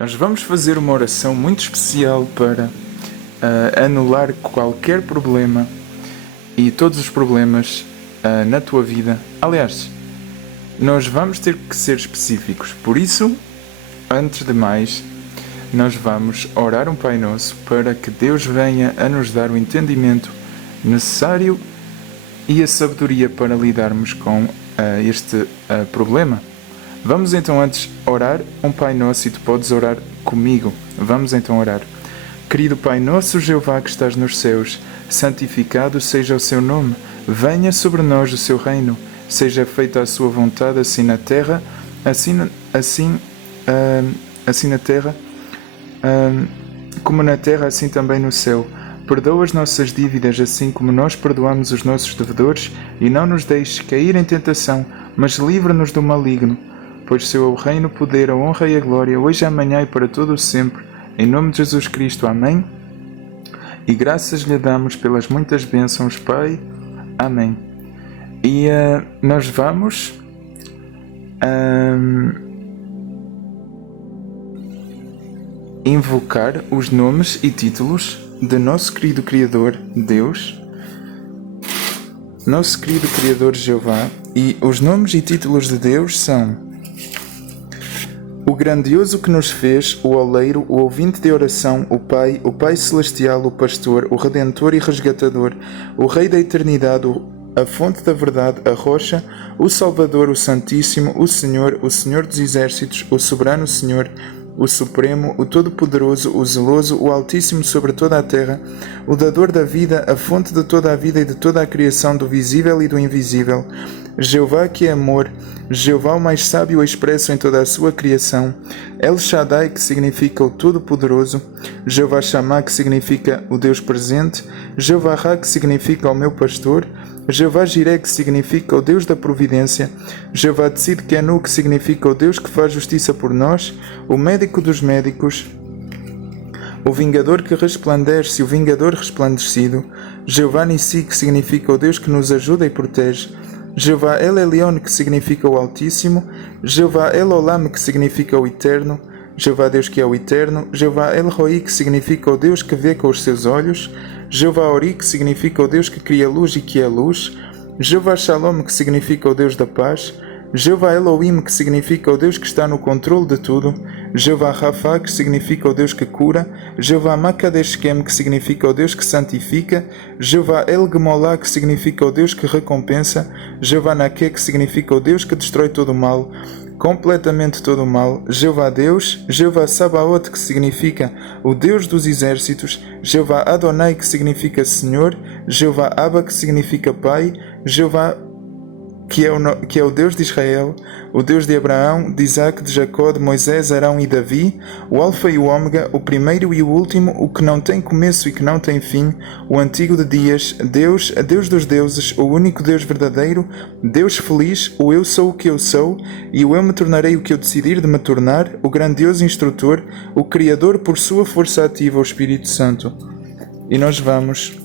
Nós vamos fazer uma oração muito especial para anular qualquer problema e todos os problemas na tua vida. Aliás, nós vamos ter que ser específicos. Por isso, antes de mais, nós vamos orar um Pai Nosso para que Deus venha a nos dar o entendimento necessário e a sabedoria para lidarmos com este problema. Vamos então antes orar um Pai Nosso e tu podes orar comigo. Vamos então orar. Querido Pai Nosso Jeová que estás nos céus, santificado seja o seu nome. Venha sobre nós o seu reino. Seja feita a sua vontade, assim na terra, assim na terra, como na terra, assim também no céu. Perdoa as nossas dívidas, assim como nós perdoamos os nossos devedores, e não nos deixes cair em tentação, mas livra-nos do maligno. Pois seu é o reino, o poder, a honra e a glória, hoje, amanhã e para todo o sempre. Em nome de Jesus Cristo. Amém. E graças lhe damos pelas muitas bênçãos, Pai. Amém. E nós vamos invocar os nomes e títulos de nosso querido Criador, Deus, nosso querido Criador Jeová. E os nomes e títulos de Deus são: o grandioso que nos fez, o oleiro, o ouvinte de oração, o Pai celestial, o pastor, o redentor e resgatador, o Rei da eternidade, a fonte da verdade, a rocha, o Salvador, o Santíssimo, o Senhor dos exércitos, o soberano Senhor, o Supremo, o Todo-Poderoso, o Zeloso, o Altíssimo sobre toda a terra, o Dador da vida, a fonte de toda a vida e de toda a criação, do visível e do invisível, Jeová que é amor, Jeová o mais sábio expresso em toda a sua criação, El Shaddai que significa o Todo-Poderoso, Jeová Shammah que significa o Deus presente, Jeová Ra que significa o meu pastor, Jeová Jireh que significa o Deus da providência, Jeová Tzidkenu que significa o Deus que faz justiça por nós, o médico dos médicos, o vingador que resplandece, o vingador resplandecido, Jeová Nissi que significa o Deus que nos ajuda e protege, Jeová El Elyon que significa o Altíssimo, Jeová El Olam que significa o Eterno, Jeová Deus que é o Eterno, Jeová El Roi que significa o Deus que vê com os seus olhos, Jeová Ori que significa o Deus que cria luz e que é luz, Jeová Shalom que significa o Deus da paz, Jeová Elohim que significa o Deus que está no controle de tudo, Jeová Rafa que significa o Deus que cura, Jeová Makadeshkem que significa o Deus que santifica, Jeová El Gemolá que significa o Deus que recompensa, Jeová Naké que significa o Deus que destrói todo o mal, completamente todo o mal, Jeová Deus, Jeová Sabaoth que significa o Deus dos exércitos, Jeová Adonai que significa Senhor, Jeová Abba que significa Pai, Jeová que é o Deus de Israel, o Deus de Abraão, de Isaac, de Jacó, de Moisés, Arão e Davi, o Alfa e o Ômega, o primeiro e o último, o que não tem começo e que não tem fim, o antigo de dias, Deus, a Deus dos deuses, o único Deus verdadeiro, Deus feliz, o eu sou o que eu sou, e o eu me tornarei o que eu decidir de me tornar, o grandioso instrutor, o Criador por sua força ativa, o Espírito Santo. E nós vamos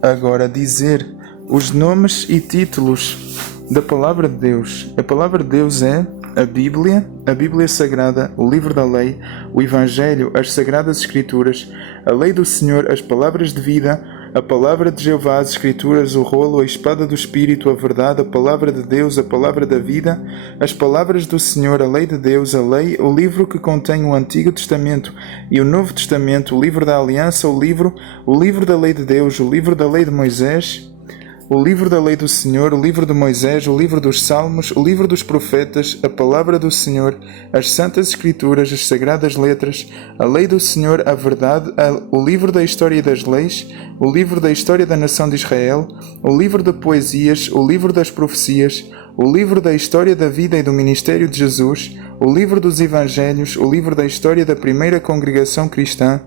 agora dizer os nomes e títulos da Palavra de Deus. A Palavra de Deus é a Bíblia Sagrada, o livro da lei, o Evangelho, as Sagradas Escrituras, a lei do Senhor, as palavras de vida, a Palavra de Jeová, as Escrituras, o rolo, a espada do Espírito, a verdade, a Palavra de Deus, a Palavra da vida, as palavras do Senhor, a lei de Deus, a lei, o livro que contém o Antigo Testamento e o Novo Testamento, o livro da Aliança, o livro da lei de Deus, o livro da lei de Moisés, o livro da lei do Senhor, o livro de Moisés, o livro dos Salmos, o livro dos profetas, a palavra do Senhor, as Santas Escrituras, as Sagradas Letras, a lei do Senhor, a verdade, o livro da história das leis, o livro da história da nação de Israel, o livro de poesias, o livro das profecias, o livro da história da vida e do ministério de Jesus, o livro dos Evangelhos, o livro da história da primeira congregação cristã,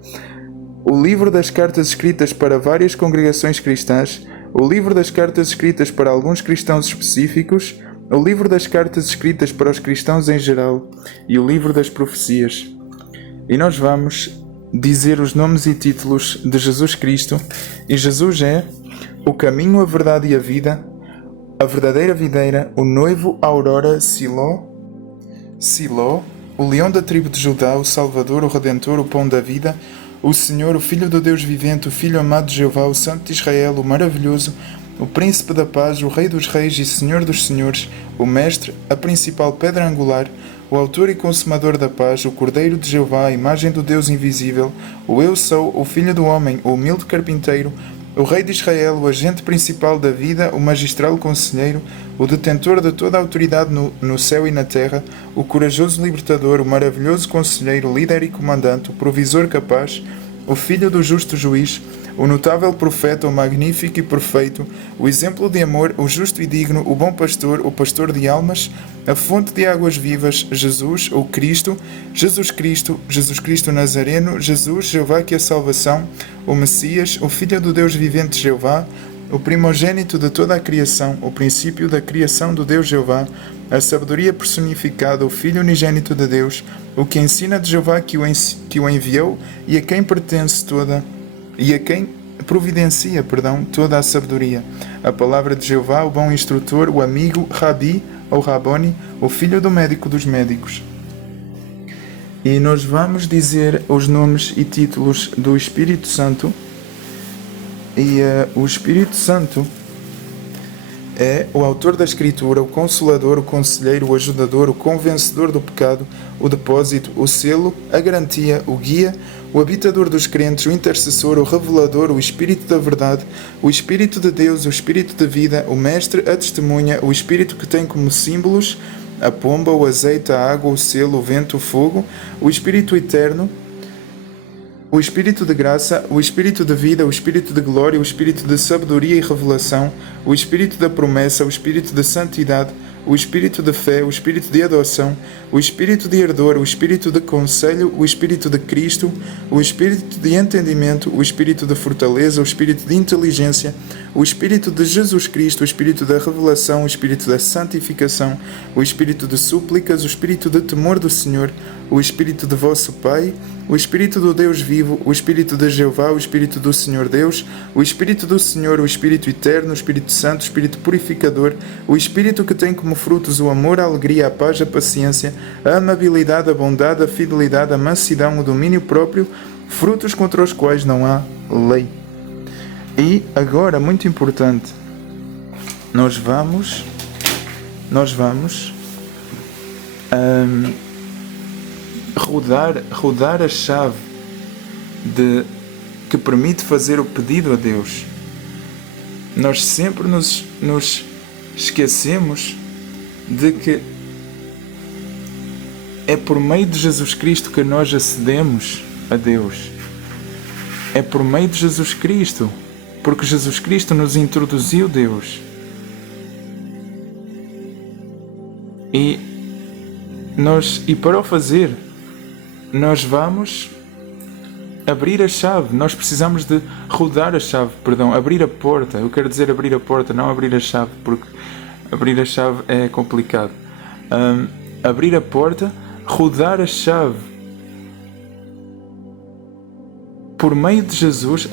o livro das cartas escritas para várias congregações cristãs, o livro das cartas escritas para alguns cristãos específicos, o livro das cartas escritas para os cristãos em geral e o livro das profecias. E nós vamos dizer os nomes e títulos de Jesus Cristo. E Jesus é o caminho, a verdade e a vida, a verdadeira videira, o noivo, a aurora, Siló, o leão da tribo de Judá, o Salvador, o Redentor, o pão da vida, o Senhor, o Filho do Deus vivente, o Filho amado de Jeová, o Santo de Israel, o maravilhoso, o Príncipe da paz, o Rei dos reis e Senhor dos senhores, o Mestre, a principal pedra angular, o Autor e Consumador da paz, o Cordeiro de Jeová, a imagem do Deus invisível, o Eu sou, o Filho do homem, o humilde carpinteiro, o Rei de Israel, o agente principal da vida, o magistral conselheiro, o detentor de toda a autoridade no céu e na terra, o corajoso libertador, o maravilhoso conselheiro, líder e comandante, o provisor capaz, o filho do justo juiz, o notável profeta, o magnífico e perfeito, o exemplo de amor, o justo e digno, o bom pastor, o pastor de almas, a fonte de águas vivas, Jesus, o Cristo, Jesus Cristo Nazareno, Jesus, Jeová que é a salvação, o Messias, o Filho do Deus vivente Jeová, o primogênito de toda a criação, o princípio da criação do Deus Jeová, a sabedoria personificada, o Filho unigênito de Deus, o que ensina de Jeová que o enviou e a quem pertence providencia toda a sabedoria. A palavra de Jeová, o bom instrutor, o amigo, Rabi, ou Raboni, o filho do médico dos médicos. E nós vamos dizer os nomes e títulos do Espírito Santo. E o Espírito Santo é o autor da Escritura, o Consolador, o Conselheiro, o Ajudador, o Convencedor do pecado, o depósito, o selo, a garantia, o guia, o habitador dos crentes, o intercessor, o revelador, o Espírito da verdade, o Espírito de Deus, o Espírito de vida, o Mestre, a testemunha, o Espírito que tem como símbolos a pomba, o azeite, a água, o selo, o vento, o fogo, o Espírito eterno, o Espírito de graça, o Espírito de vida, o Espírito de glória, o Espírito de sabedoria e revelação, o Espírito da promessa, o Espírito de santidade, o Espírito de fé, o Espírito de adoção, o Espírito de ardor, o Espírito de conselho, o Espírito de Cristo, o Espírito de entendimento, o Espírito de fortaleza, o Espírito de inteligência, o Espírito de Jesus Cristo, o Espírito da revelação, o Espírito da santificação, o Espírito de súplicas, o Espírito de temor do Senhor, o Espírito de vosso Pai, o Espírito do Deus vivo, o Espírito de Jeová, o Espírito do Senhor Deus, o Espírito do Senhor, o Espírito eterno, o Espírito Santo, o Espírito purificador, o Espírito que tem como frutos o amor, a alegria, a paz, a paciência, a amabilidade, a bondade, a fidelidade, a mansidão, o domínio próprio, frutos contra os quais não há lei. E agora, muito importante, nós vamos rodar a chave que permite fazer o pedido a Deus. Nós sempre nos esquecemos de que é por meio de Jesus Cristo que nós acedemos a Deus. É por meio de Jesus Cristo, porque Jesus Cristo nos introduziu Deus. E para o fazer, nós vamos abrir a chave. Nós precisamos de rodar a chave, abrir a porta. Eu quero dizer abrir a porta, não abrir a chave, porque abrir a chave é complicado. Abrir a porta, rodar a chave. Por meio de Jesus,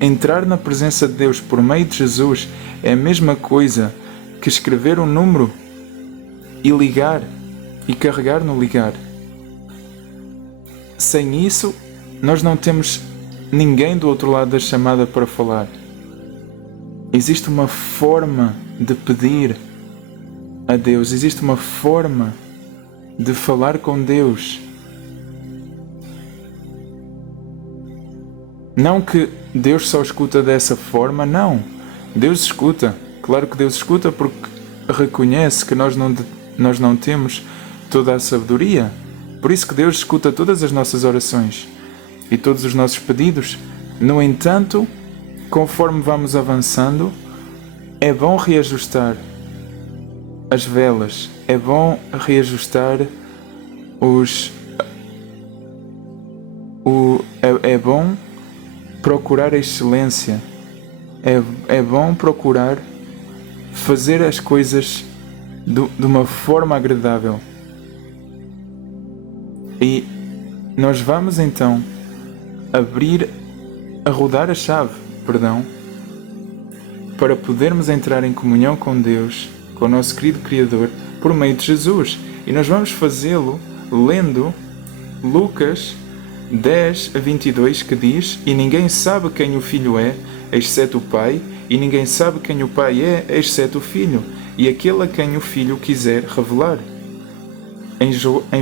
entrar na presença de Deus por meio de Jesus é a mesma coisa que escrever um número e ligar e carregar no ligar. Sem isso, nós não temos ninguém do outro lado da chamada para falar. Existe uma forma de pedir a Deus, existe uma forma de falar com Deus. Não que Deus só escuta dessa forma, não. Deus escuta. Claro que Deus escuta porque reconhece que nós não temos toda a sabedoria. Por isso que Deus escuta todas as nossas orações e todos os nossos pedidos. No entanto, conforme vamos avançando, é bom reajustar as velas, é bom reajustar é bom procurar a excelência, é bom procurar fazer as coisas de uma forma agradável. E nós vamos então rodar a chave, para podermos entrar em comunhão com Deus, com o nosso querido Criador, por meio de Jesus. E nós vamos fazê-lo lendo Lucas 10:22, que diz: E ninguém sabe quem o Filho é, exceto o Pai, e ninguém sabe quem o Pai é, exceto o Filho, e aquele a quem o Filho quiser revelar. Em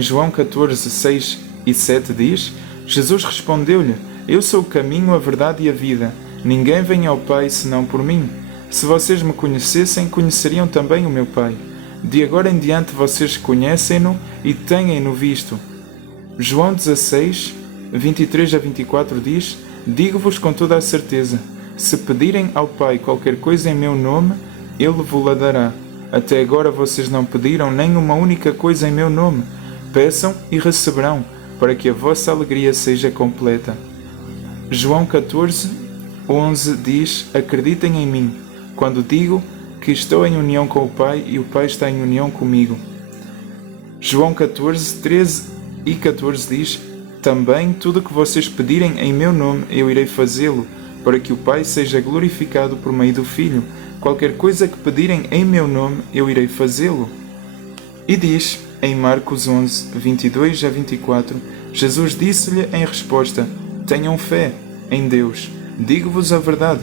João 14:6 e 7 diz: Jesus respondeu-lhe: Eu sou o caminho, a verdade e a vida. Ninguém vem ao Pai senão por mim. Se vocês me conhecessem, conheceriam também o meu Pai. De agora em diante vocês conhecem-no e têm-no visto. João 16:23-24 diz: Digo-vos com toda a certeza, se pedirem ao Pai qualquer coisa em meu nome, Ele vos-la dará. Até agora vocês não pediram nem uma única coisa em meu nome. Peçam e receberão, para que a vossa alegria seja completa. João 14:11 diz: Acreditem em mim, quando digo que estou em união com o Pai e o Pai está em união comigo. João 14:13 e 14 diz: Também tudo que vocês pedirem em meu nome eu irei fazê-lo, para que o Pai seja glorificado por meio do Filho. Qualquer coisa que pedirem em meu nome eu irei fazê-lo. E diz em Marcos 11:22-24: Jesus disse-lhe em resposta: Tenham fé em Deus. Digo-vos a verdade.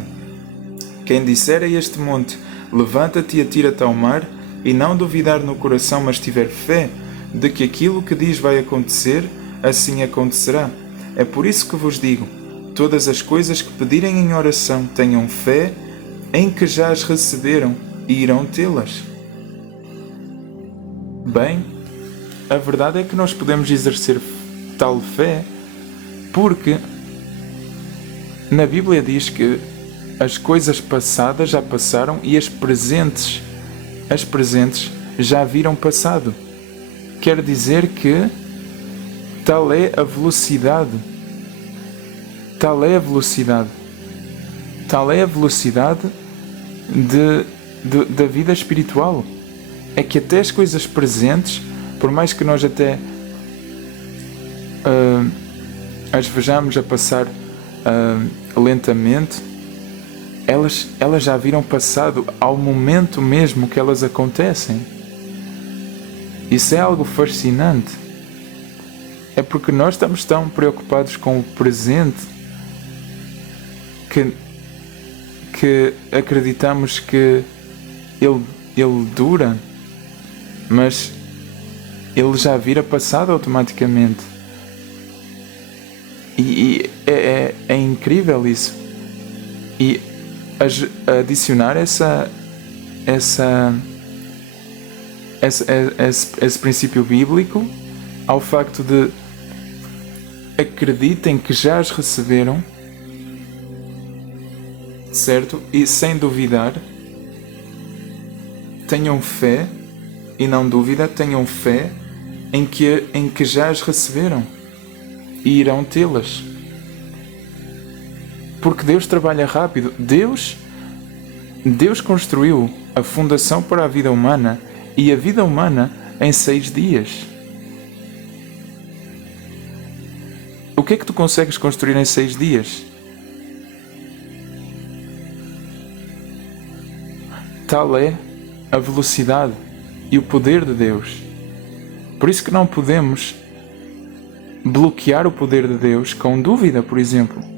Quem disser a este monte: Levanta-te e atira-te ao mar, e não duvidar no coração, mas tiver fé de que aquilo que diz vai acontecer, assim acontecerá. É por isso que vos digo: todas as coisas que pedirem em oração, tenham fé em que já as receberam e irão tê-las. Bem, a verdade é que nós podemos exercer tal fé porque na Bíblia diz que as coisas passadas já passaram e as presentes já viram passado. Quer dizer que tal é a velocidade da vida espiritual. É que até as coisas presentes, por mais que nós até as vejamos a passar lentamente, elas já viram passado ao momento mesmo que elas acontecem. Isso é algo fascinante. É porque nós estamos tão preocupados com o presente que acreditamos que ele dura, mas ele já vira passado automaticamente. E é incrível isso. E adicionar esse princípio bíblico ao facto de acreditem que já as receberam, certo? E sem duvidar, tenham fé e não dúvida, tenham fé em que já as receberam e irão tê-las. Porque Deus trabalha rápido. Deus construiu a fundação para a vida humana e a vida humana em 6 dias. O que é que tu consegues construir em 6 dias? Tal é a velocidade e o poder de Deus. Por isso que não podemos bloquear o poder de Deus com dúvida, por exemplo.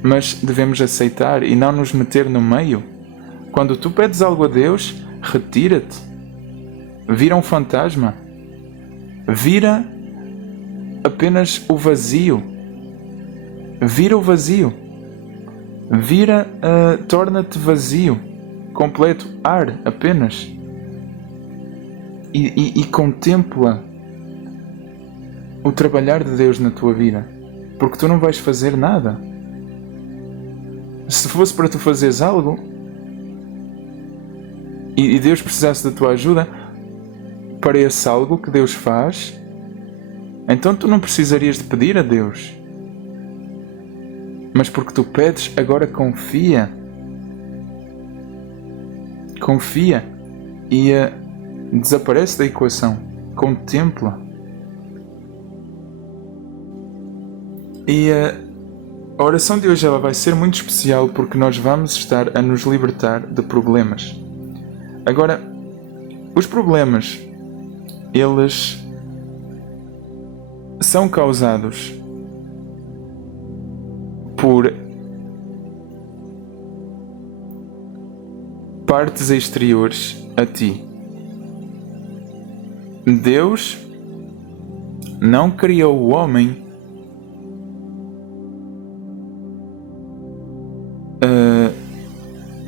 Mas devemos aceitar e não nos meter no meio. Quando tu pedes algo a Deus, retira-te. Vira um fantasma. Vira apenas o vazio. Vira o vazio. Torna-te vazio. Completo. Ar apenas. E contempla o trabalhar de Deus na tua vida. Porque tu não vais fazer nada. Se fosse para tu fazeres algo e Deus precisasse da tua ajuda para esse algo que Deus faz, então tu não precisarias de pedir a Deus. Mas porque tu pedes, agora confia. Confia e desaparece da equação. Contempla. E a oração de hoje ela vai ser muito especial porque nós vamos estar a nos libertar de problemas. Agora, os problemas, eles são causados por partes exteriores a ti. Deus não criou o homem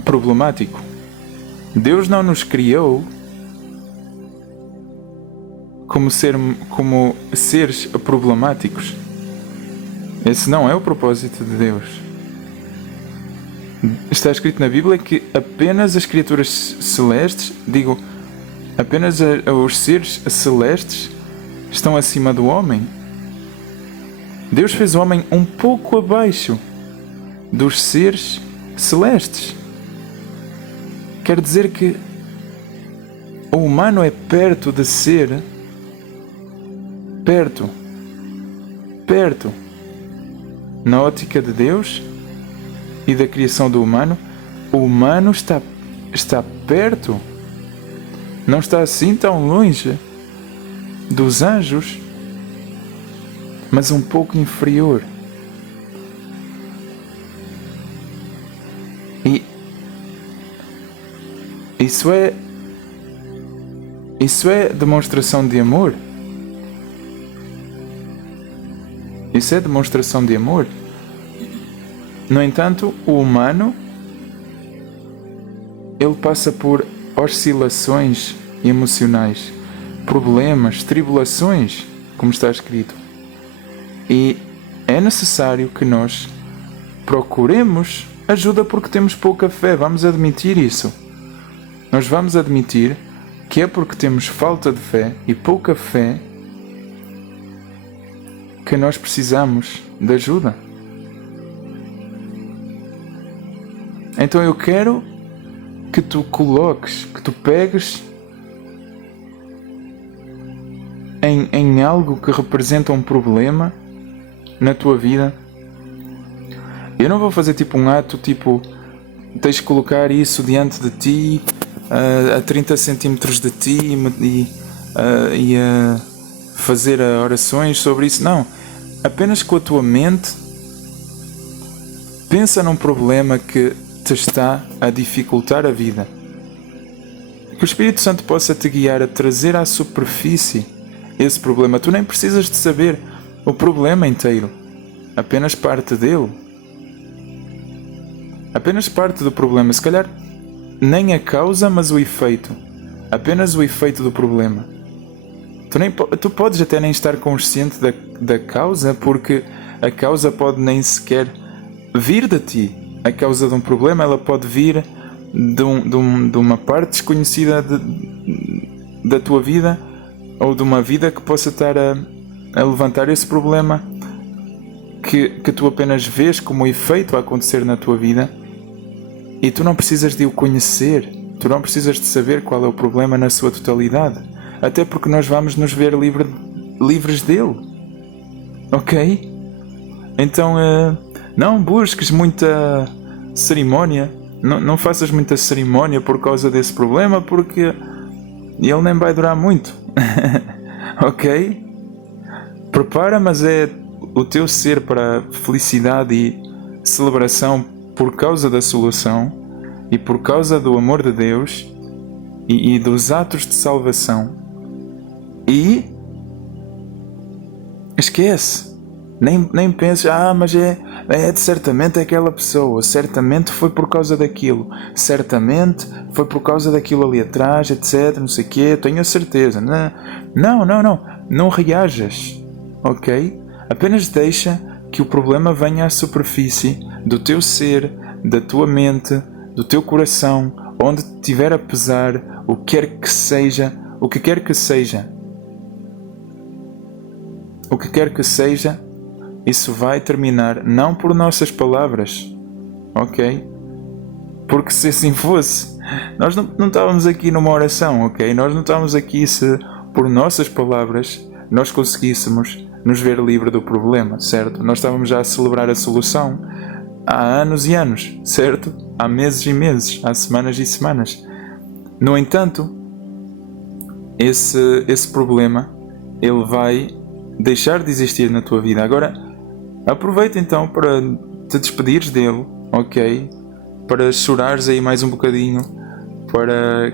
problemático. Deus não nos criou como seres problemáticos. Esse não é o propósito de Deus. Está escrito na Bíblia que apenas as criaturas celestes, apenas os seres celestes estão acima do homem. Deus fez o homem um pouco abaixo dos seres celestes. Quer dizer que o humano é perto de ser perto. Na ótica de Deus e da criação do humano, o humano está perto. Não está assim tão longe dos anjos, mas um pouco inferior. E isso é demonstração de amor. Isso é demonstração de amor. No entanto, o humano, ele passa por oscilações emocionais, problemas, tribulações, como está escrito. E é necessário que nós procuremos ajuda porque temos pouca fé. Vamos admitir isso. Nós vamos admitir que é porque temos falta de fé e pouca fé que nós precisamos de ajuda. Então eu quero que tu coloques, que tu pegues em algo que representa um problema na tua vida. Eu não vou fazer um ato tens de colocar isso diante de ti, a 30 centímetros de ti e fazer orações sobre isso. Não, apenas com a tua mente pensa num problema que te está a dificultar a vida. Que o Espírito Santo possa te guiar a trazer à superfície esse problema. Tu nem precisas de saber o problema inteiro, apenas parte dele. Apenas parte do problema. Se calhar nem a causa, mas o efeito. Apenas o efeito do problema. Tu podes até nem estar consciente da causa, porque a causa pode nem sequer vir de ti. A causa de um problema, ela pode vir de uma parte desconhecida da tua vida, ou de uma vida que possa estar a levantar esse problema que tu apenas vês como efeito a acontecer na tua vida, e tu não precisas de o conhecer, tu não precisas de saber qual é o problema na sua totalidade, até porque nós vamos nos ver livres dele, ok? Então não busques muita cerimónia, não faças muita cerimónia por causa desse problema, porque ele nem vai durar muito. Ok? Prepara, mas é o teu ser para felicidade e celebração por causa da solução e por causa do amor de Deus e dos atos de salvação. E esquece. Nem penses, mas certamente aquela pessoa, certamente foi por causa daquilo, certamente foi por causa daquilo ali atrás, etc, não sei o quê, tenho a certeza. Não reajas, ok? Apenas deixa que o problema venha à superfície do teu ser, da tua mente, do teu coração, onde tiver a pesar, o que quer que seja, o que quer que seja. O que quer que seja, isso vai terminar não por nossas palavras, ok? Porque se assim fosse, nós não estávamos aqui numa oração, ok? Nós não estávamos aqui se por nossas palavras nós conseguíssemos nos ver livre do problema, certo? Nós estávamos já a celebrar a solução há anos e anos, certo? Há meses e meses, há semanas e semanas. No entanto, esse problema ele vai deixar de existir na tua vida. Agora, aproveita então para te despedires dele, ok? Para chorares aí mais um bocadinho, para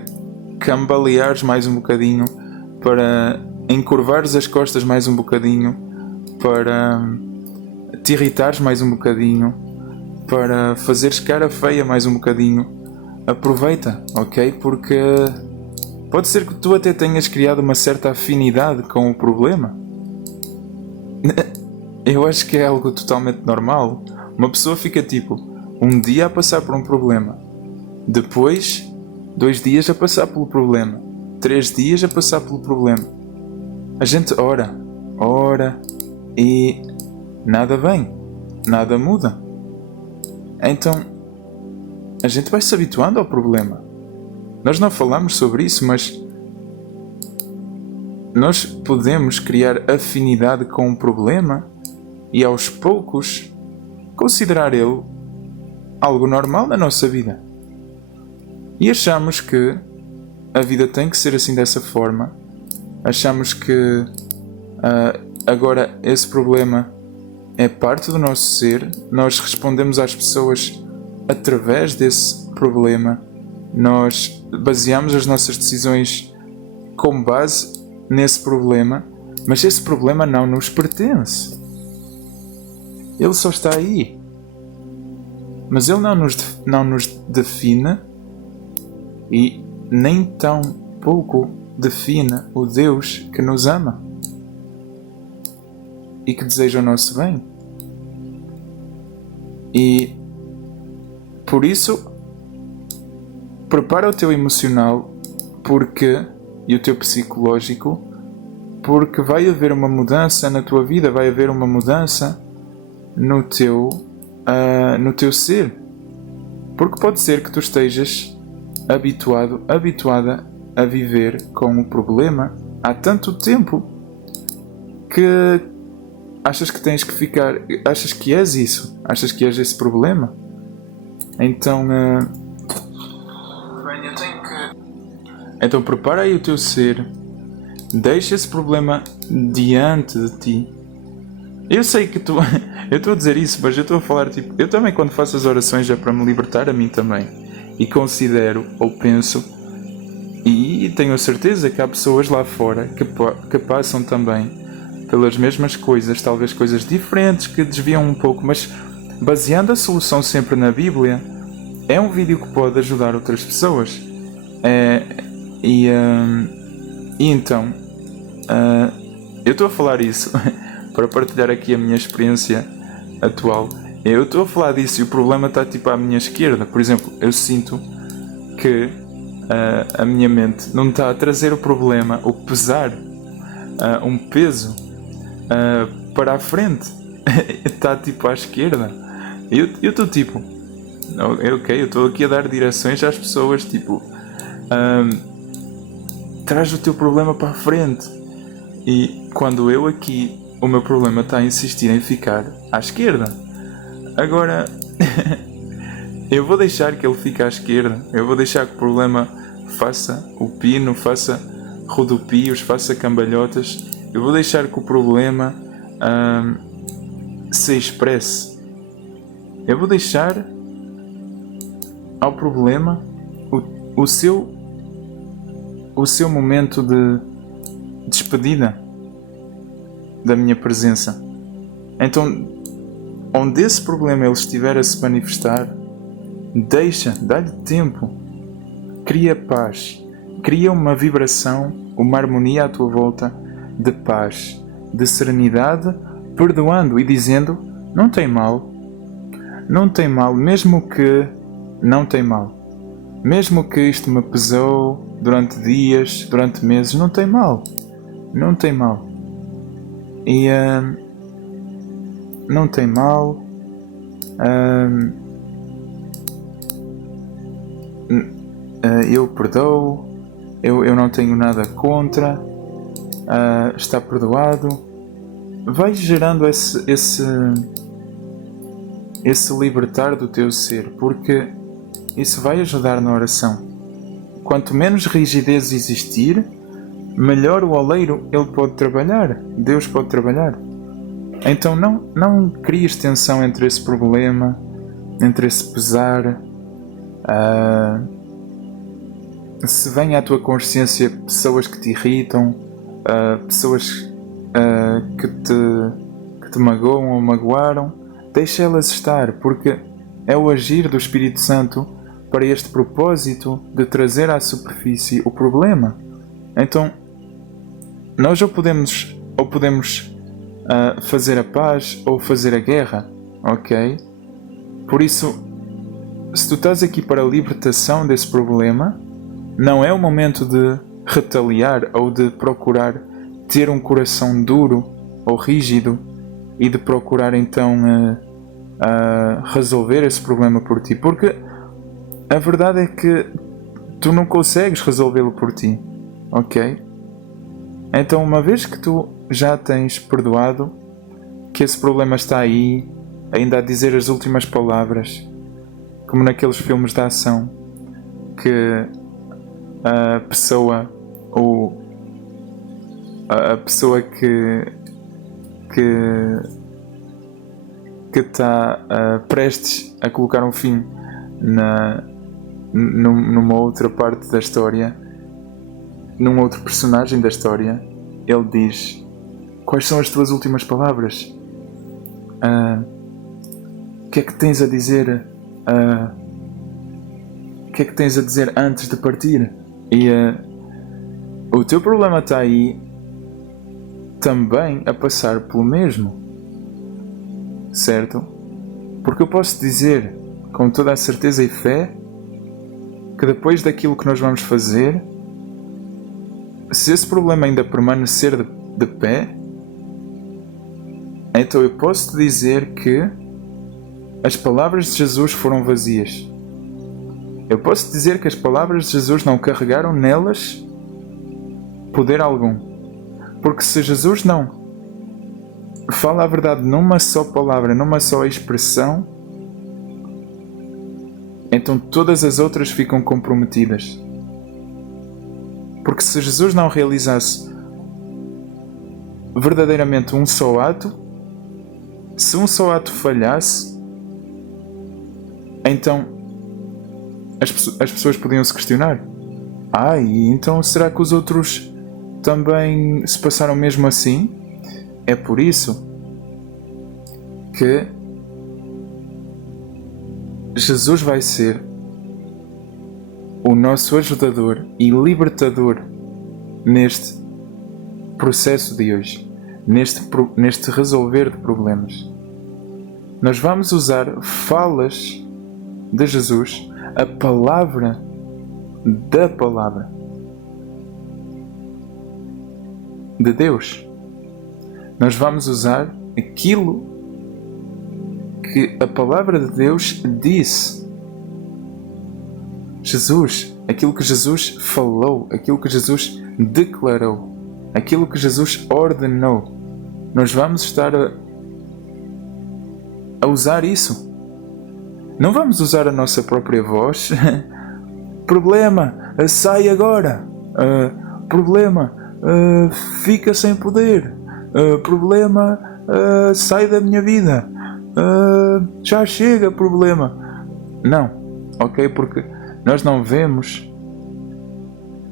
cambaleares mais um bocadinho, para encurvares as costas mais um bocadinho, para te irritares mais um bocadinho, para fazeres cara feia mais um bocadinho. Aproveita, ok? Porque pode ser que tu até tenhas criado uma certa afinidade com o problema. Eu acho que é algo totalmente normal. Uma pessoa fica tipo, um dia a passar por um problema, depois 2 dias a passar pelo problema, 3 dias a passar pelo problema. A gente ora e nada vem, nada muda. Então a gente vai se habituando ao problema. Nós não falamos sobre isso, mas nós podemos criar afinidade com o problema e aos poucos considerar ele algo normal na nossa vida. E achamos que a vida tem que ser assim dessa forma. Achamos que agora esse problema é parte do nosso ser. Nós respondemos às pessoas através desse problema. Nós baseamos as nossas decisões com base nesse problema, mas esse problema não nos pertence. Ele só está aí. Mas ele não nos define e nem tão pouco define o Deus que nos ama e que deseja o nosso bem. E por isso, prepara o teu emocional e o teu psicológico, porque vai haver uma mudança na tua vida, vai haver uma mudança no teu ser. Porque pode ser que tu estejas habituada a viver com o problema há tanto tempo que achas que tens que ficar, achas que és isso, achas que és esse problema. Então então prepara aí o teu ser, deixa esse problema diante de ti. Eu sei que eu estou a dizer isso, mas eu estou a falar tipo, eu também quando faço as orações é para me libertar a mim também. E considero, ou penso, e tenho a certeza que há pessoas lá fora que passam também pelas mesmas coisas, talvez coisas diferentes que desviam um pouco, mas baseando a solução sempre na Bíblia, é um vídeo que pode ajudar outras pessoas. E então, eu estou a falar isso para partilhar aqui a minha experiência atual. Eu estou a falar disso e o problema está tipo à minha esquerda. Por exemplo, eu sinto que a minha mente não está a trazer o problema, o pesar, um peso para a frente. Está tipo à esquerda. Eu estou tipo, ok, eu estou aqui a dar direções às pessoas, tipo, traz o teu problema para a frente. E quando eu aqui, o meu problema está a insistir em ficar à esquerda. Agora, eu vou deixar que ele fique à esquerda. Eu vou deixar que o problema faça o pino, faça rodopios, faça cambalhotas. Eu vou deixar que o problema se expresse. Eu vou deixar ao problema o seu momento de despedida da minha presença. Então, onde esse problema ele estiver a se manifestar, dá-lhe tempo, cria paz, cria uma vibração, uma harmonia à tua volta de paz, de serenidade, perdoando e dizendo, não tem mal, mesmo que não tem mal, mesmo que isto me pesou durante dias, durante meses, não tem mal, e não tem mal. Eu perdoo. Eu não tenho nada contra. Está perdoado. Vai gerando esse libertar do teu ser, porque isso vai ajudar na oração. Quanto menos rigidez existir, melhor o oleiro ele pode trabalhar. Deus pode trabalhar. Então não cries tensão entre esse problema, entre esse pesar. Se vem à tua consciência pessoas que te irritam, pessoas que te magoam ou magoaram, deixa elas estar, porque é o agir do Espírito Santo para este propósito de trazer à superfície o problema. Então, nós ou podemos fazer a paz ou fazer a guerra, ok? Por isso, se tu estás aqui para a libertação desse problema, não é o momento de retaliar ou de procurar ter um coração duro ou rígido e de procurar então resolver esse problema por ti, porque a verdade é que tu não consegues resolvê-lo por ti, ok? Então, uma vez que tu já tens perdoado, que esse problema está aí, ainda a dizer as últimas palavras, como naqueles filmes de ação, que a pessoa ou a pessoa que está prestes a colocar um fim numa outra parte da história, num outro personagem da história, ele diz: quais são as tuas últimas palavras? O que é que tens a dizer? O que é que tens a dizer antes de partir? E o teu problema está aí também a passar pelo mesmo, certo? Porque eu posso dizer com toda a certeza e fé que depois daquilo que nós vamos fazer, se esse problema ainda permanecer de pé, então eu posso te dizer que as palavras de Jesus foram vazias. Eu posso dizer que as palavras de Jesus não carregaram nelas poder algum. Porque se Jesus não fala a verdade numa só palavra, numa só expressão, então todas as outras ficam comprometidas. Porque se Jesus não realizasse verdadeiramente um só ato, se um só ato falhasse, então as pessoas podiam se questionar: e então será que os outros também se passaram mesmo assim? É por isso que Jesus vai ser o nosso ajudador e libertador neste processo de hoje, neste resolver de problemas. Nós vamos usar falas de Jesus, a palavra da palavra de Deus. Nós vamos usar aquilo que a palavra de Deus disse. Aquilo que Jesus falou, aquilo que Jesus declarou, aquilo que Jesus ordenou. Nós vamos estar a usar isso. Não vamos usar a nossa própria voz. Problema, sai agora. Problema, fica sem poder. Problema, sai da minha vida. Já chega, problema. Não, ok? Porque nós não vemos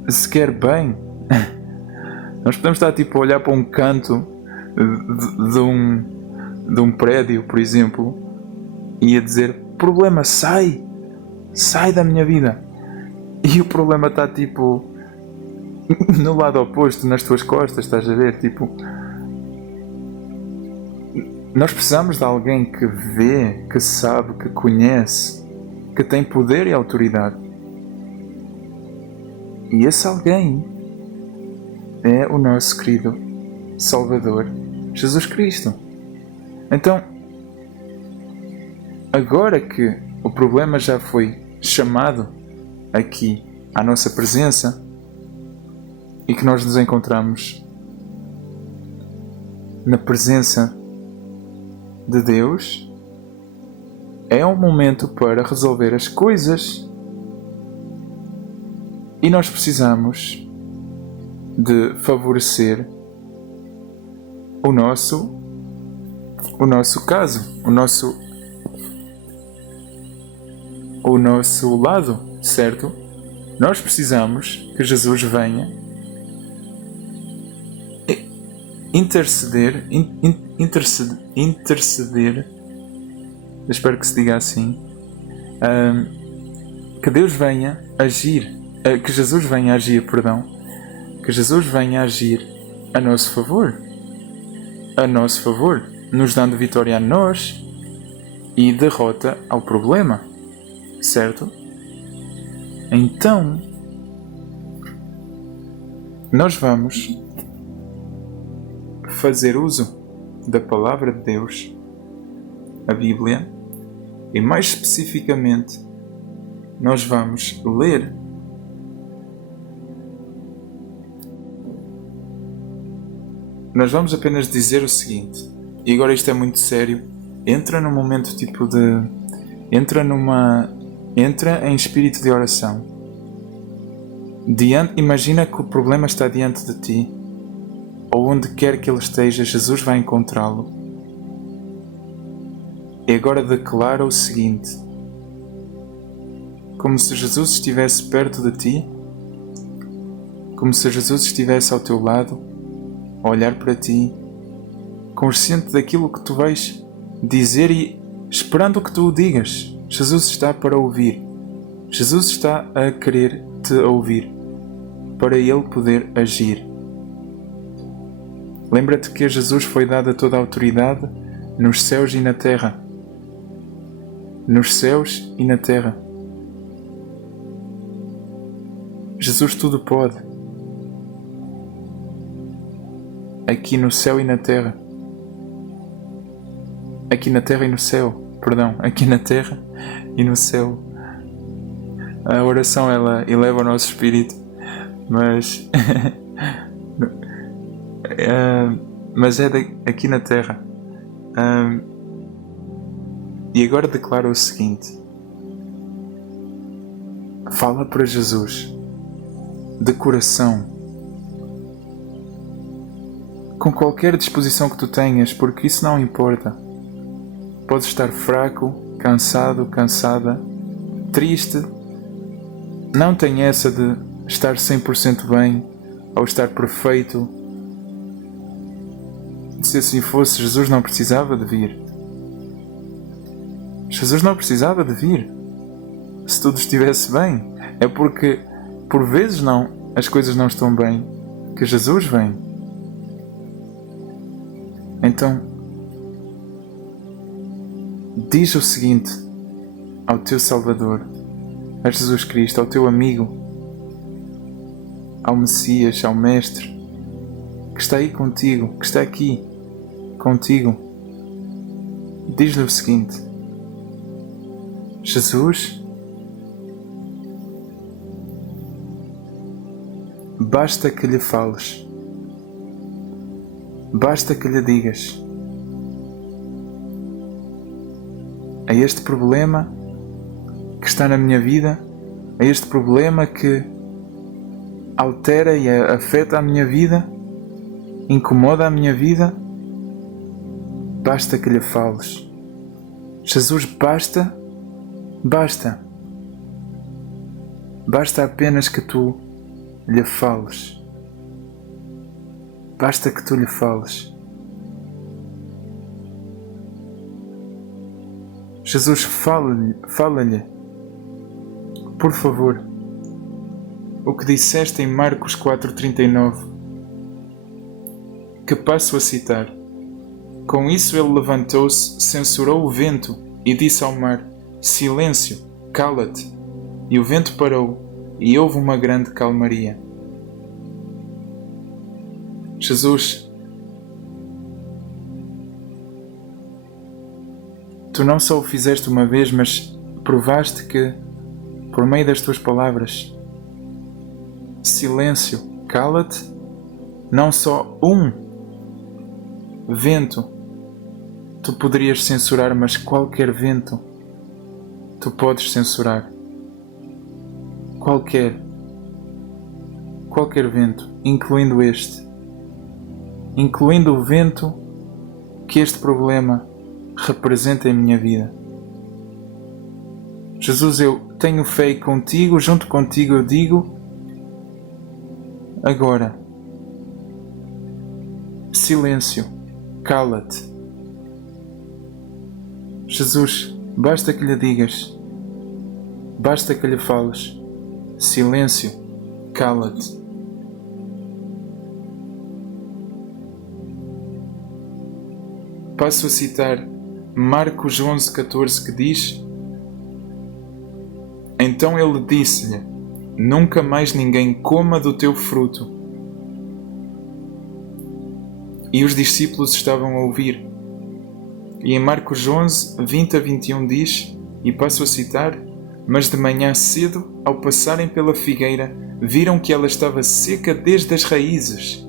sequer bem. Nós podemos estar tipo a olhar para um canto de um prédio, por exemplo, e a dizer: problema, sai da minha vida. E o problema está tipo no lado oposto, nas tuas costas, estás a ver? Tipo, nós precisamos de alguém que vê, que sabe, que conhece, que tem poder e autoridade. E esse alguém é o nosso querido Salvador, Jesus Cristo. Então, agora que o problema já foi chamado aqui à nossa presença e que nós nos encontramos na presença de Deus, é um momento para resolver as coisas. E nós precisamos de favorecer o nosso caso, o nosso lado, certo? Nós precisamos que Jesus venha interceder, espero que se diga assim, que Deus venha agir, que Jesus venha agir, que Jesus venha agir a nosso favor, nos dando vitória a nós e derrota ao problema, certo? Então, nós vamos fazer uso da Palavra de Deus, a Bíblia, e mais especificamente, nós vamos ler nós vamos apenas dizer o seguinte, e agora isto é muito sério, entra num momento entra em espírito de oração. Imagina que o problema está diante de ti, ou onde quer que ele esteja, Jesus vai encontrá-lo. E agora declara o seguinte, como se Jesus estivesse perto de ti, como se Jesus estivesse ao teu lado, a olhar para ti, consciente daquilo que tu vais dizer e esperando que tu o digas. Jesus está para ouvir. Jesus está a querer te ouvir, para Ele poder agir. Lembra-te que a Jesus foi dada toda a autoridade nos céus e na terra. Nos céus e na terra. Jesus tudo pode. Aqui no céu e na terra. Aqui na terra e no céu. Perdão, aqui na terra e no céu. A oração ela eleva o nosso espírito, mas mas é aqui na terra. E agora declara o seguinte: fala para Jesus de coração, com qualquer disposição que tu tenhas, porque isso não importa. Podes estar fraco, cansado, cansada, triste. Não tem essa de estar 100% bem ou estar perfeito. Se assim fosse, Jesus não precisava de vir. Jesus não precisava de vir. Se tudo estivesse bem. É porque, por vezes as coisas não estão bem, que Jesus vem. Então, diz o seguinte ao teu Salvador, a Jesus Cristo, ao teu amigo, ao Messias, ao Mestre, que está aí contigo, que está aqui contigo. Diz-lhe o seguinte: Jesus, basta que lhe fales, basta que lhe digas: a este problema que está na minha vida, a este problema que altera e afeta a minha vida, incomoda a minha vida, basta que lhe fales. Jesus, basta apenas que tu lhe fales. Basta que tu lhe fales. Jesus, fala-lhe, por favor, o que disseste em Marcos 4,39, que passo a citar. Com isso ele levantou-se, censurou o vento e disse ao mar: silêncio, cala-te. E o vento parou e houve uma grande calmaria. Jesus, tu não só o fizeste uma vez, mas provaste que, por meio das tuas palavras, silêncio, cala-te, não só um vento tu poderias censurar, mas qualquer vento tu podes censurar. Qualquer qualquer vento, incluindo este. Incluindo o vento que este problema representa em minha vida. Jesus, eu tenho fé e contigo, junto contigo eu digo, agora, silêncio, cala-te. Jesus, basta que lhe digas, basta que lhe fales, silêncio, cala-te. Passo a citar Marcos 11:14, que diz: Então ele disse-lhe: Nunca mais ninguém coma do teu fruto. E os discípulos estavam a ouvir. E em Marcos 11:20-21 diz, e passo a citar: Mas de manhã cedo, ao passarem pela figueira, viram que ela estava seca desde as raízes.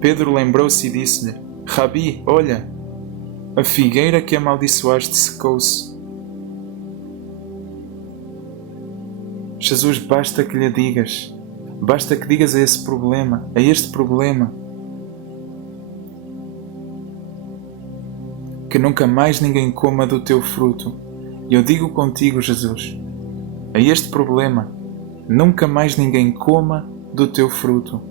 Pedro lembrou-se e disse-lhe: Rabi, olha, a figueira que amaldiçoaste secou-se. Jesus, basta que lhe digas, basta que digas a esse problema, a este problema, que nunca mais ninguém coma do teu fruto. E eu digo contigo, Jesus, a este problema, nunca mais ninguém coma do teu fruto.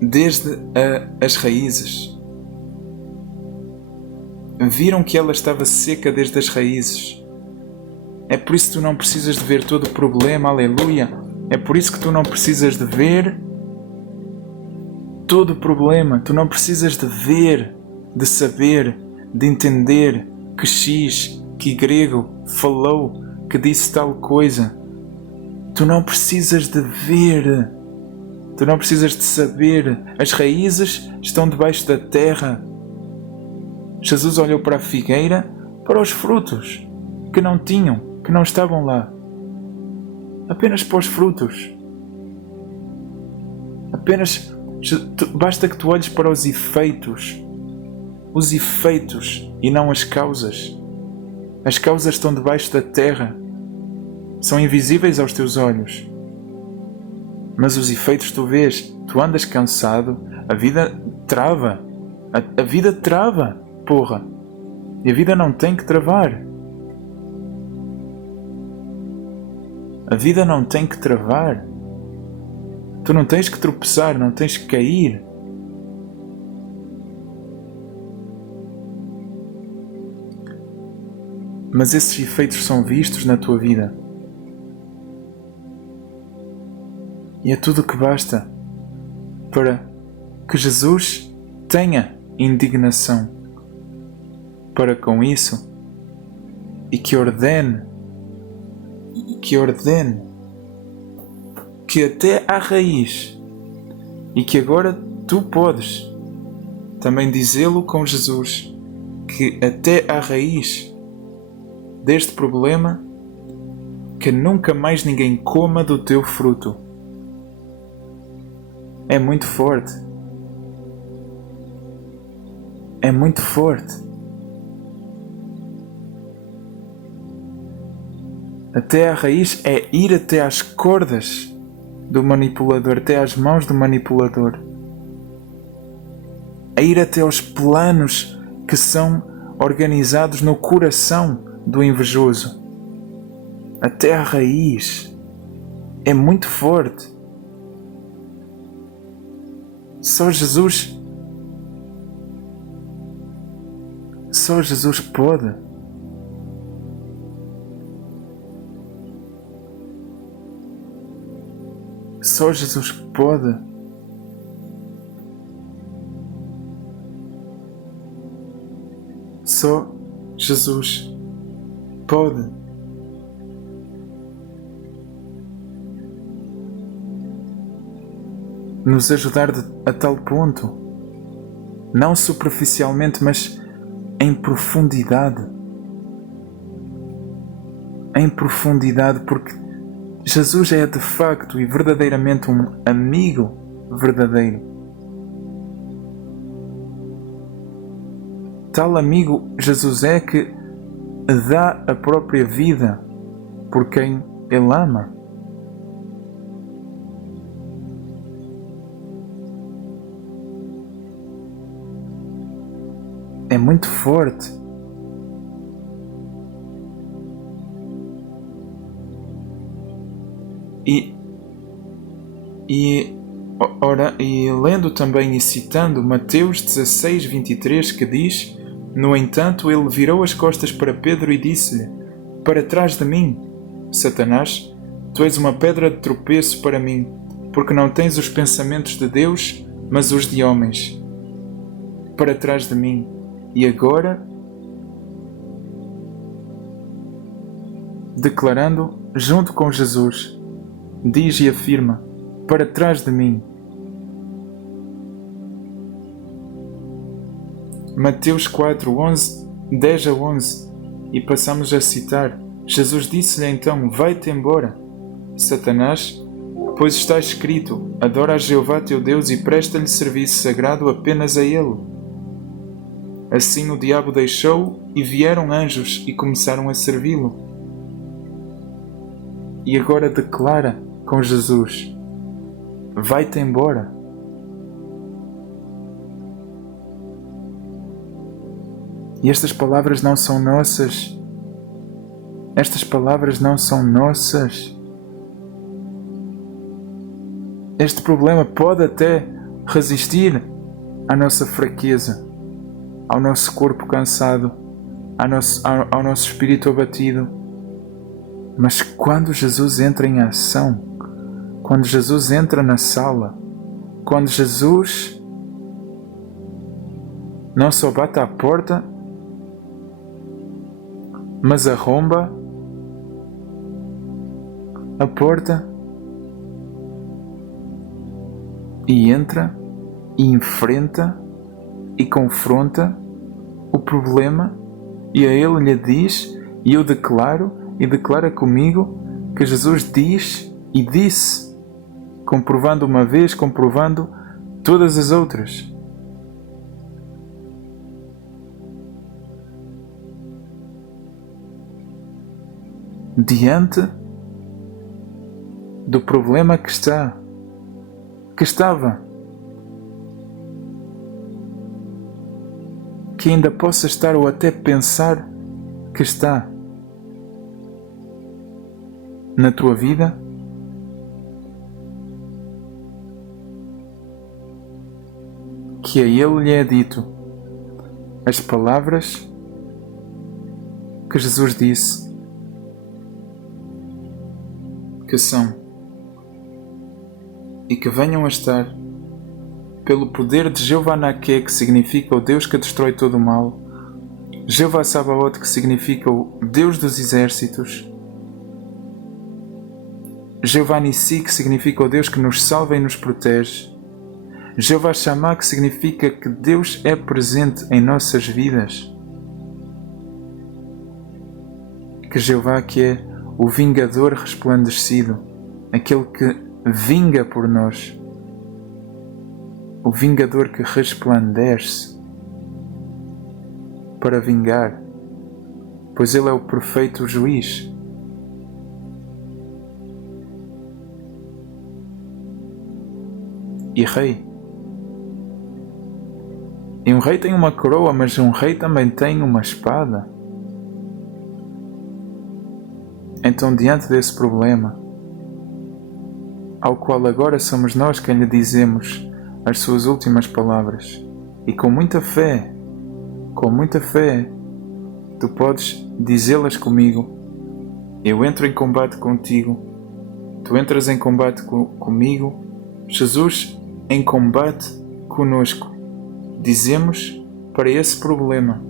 Desde as raízes. Viram que ela estava seca desde as raízes. É por isso que tu não precisas de ver todo o problema, aleluia. É por isso que tu não precisas de ver todo o problema. Tu não precisas de ver, de saber, de entender que X, que Y falou, que disse tal coisa. Tu não precisas de ver. Tu não precisas de saber. As raízes estão debaixo da terra. Jesus olhou para a figueira, para os frutos que não tinham, que não estavam lá. Apenas para os frutos. Apenas basta que tu olhes para os efeitos. Os efeitos e não as causas. As causas estão debaixo da terra. São invisíveis aos teus olhos. Mas os efeitos tu vês, tu andas cansado, a vida trava. A vida trava, porra. E a vida não tem que travar. A vida não tem que travar. Tu não tens que tropeçar, não tens que cair. Mas esses efeitos são vistos na tua vida. E é tudo o que basta para que Jesus tenha indignação para com isso e que ordene que até à raiz, e que agora tu podes também dizê-lo com Jesus, que até à raiz deste problema, que nunca mais ninguém coma do teu fruto. É muito forte. É muito forte. Até à raiz é ir até às cordas do manipulador, até às mãos do manipulador. É ir até aos planos que são organizados no coração do invejoso. Até à raiz. É muito forte. Só Jesus pode. Só Jesus pode. Só Jesus pode. Nos ajudar a tal ponto, não superficialmente, mas em profundidade. Em profundidade, porque Jesus é de facto e verdadeiramente um amigo verdadeiro. tal amigo Jesus é que dá a própria vida por quem Ele ama. É muito forte. E lendo também e citando Mateus 16, 23, que diz: No entanto, ele virou as costas para Pedro e disse-lhe: Para trás de mim, Satanás, tu és uma pedra de tropeço para mim, porque não tens os pensamentos de Deus, mas os de homens. Para trás de mim. E agora, declarando junto com Jesus, diz e afirma: Para trás de mim. Mateus 4, 10 a 11. E passamos a citar: Jesus disse-lhe então: Vai-te embora, Satanás, pois está escrito: Adora a Jeová teu Deus e presta-lhe serviço sagrado apenas a Ele. Assim o diabo deixou e vieram anjos e começaram a servi-lo. E agora declara com Jesus: Vai-te embora. E estas palavras não são nossas. Estas palavras não são nossas. Este problema pode até resistir à nossa fraqueza, ao nosso corpo cansado, ao nosso espírito abatido. Mas quando Jesus entra em ação, quando Jesus entra na sala, quando Jesus não só bate à porta, mas arromba a porta e entra e enfrenta e confronta o problema, e a ele lhe diz, e eu declaro e declara comigo que Jesus diz e disse, comprovando uma vez, comprovando todas as outras. Diante do problema que estava, que ainda possa estar ou até pensar que está na tua vida, que a ele lhe é dito as palavras que Jesus disse, que são e que venham a estar pelo poder de Jeová Naqué, que significa o Deus que destrói todo o mal, Jeová Sabaoth, que significa o Deus dos exércitos, Jeová Nissi, que significa o Deus que nos salva e nos protege, Jeová Shammah, que significa que Deus é presente em nossas vidas, que Jeová que é o vingador resplandecido, aquele que vinga por nós, o vingador que resplandece para vingar, pois Ele é o perfeito juiz. E rei. E um rei tem uma coroa, mas um rei também tem uma espada. Então, diante desse problema, ao qual agora somos nós quem lhe dizemos as suas últimas palavras, e com muita fé, tu podes dizê-las comigo. Eu entro em combate contigo, tu entras em combate comigo, Jesus em combate conosco. Dizemos para esse problema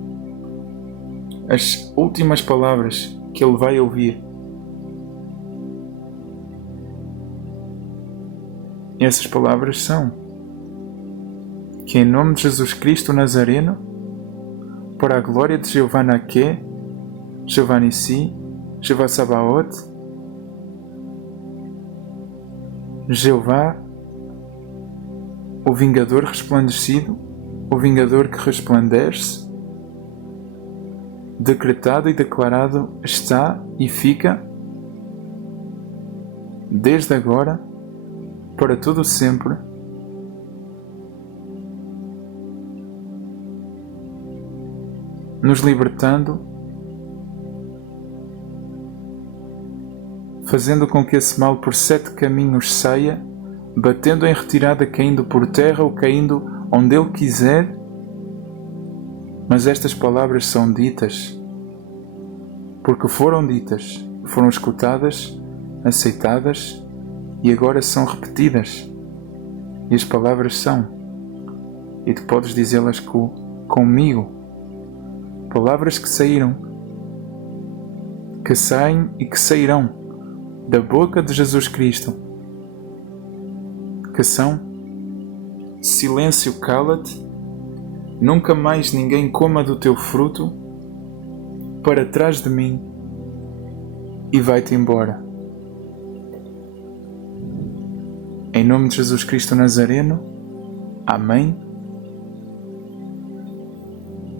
as últimas palavras que ele vai ouvir. E essas palavras são: que em nome de Jesus Cristo Nazareno, para a glória de Jeová Naqué, Jeová Nissi, Jeová Sabaoth, Jeová, o vingador resplandecido, o vingador que resplandece, decretado e declarado está e fica desde agora para todo sempre. Nos libertando, fazendo com que esse mal por 7 caminhos saia, batendo em retirada, caindo por terra ou caindo onde Ele quiser. Mas estas palavras são ditas porque foram ditas, foram escutadas, aceitadas e agora são repetidas. E as palavras são, e tu podes dizê-las comigo, palavras que saíram, que saem e que sairão da boca de Jesus Cristo, que são: silêncio, cala-te, nunca mais ninguém coma do teu fruto, para trás de mim, e vai-te embora. Em nome de Jesus Cristo Nazareno, amém.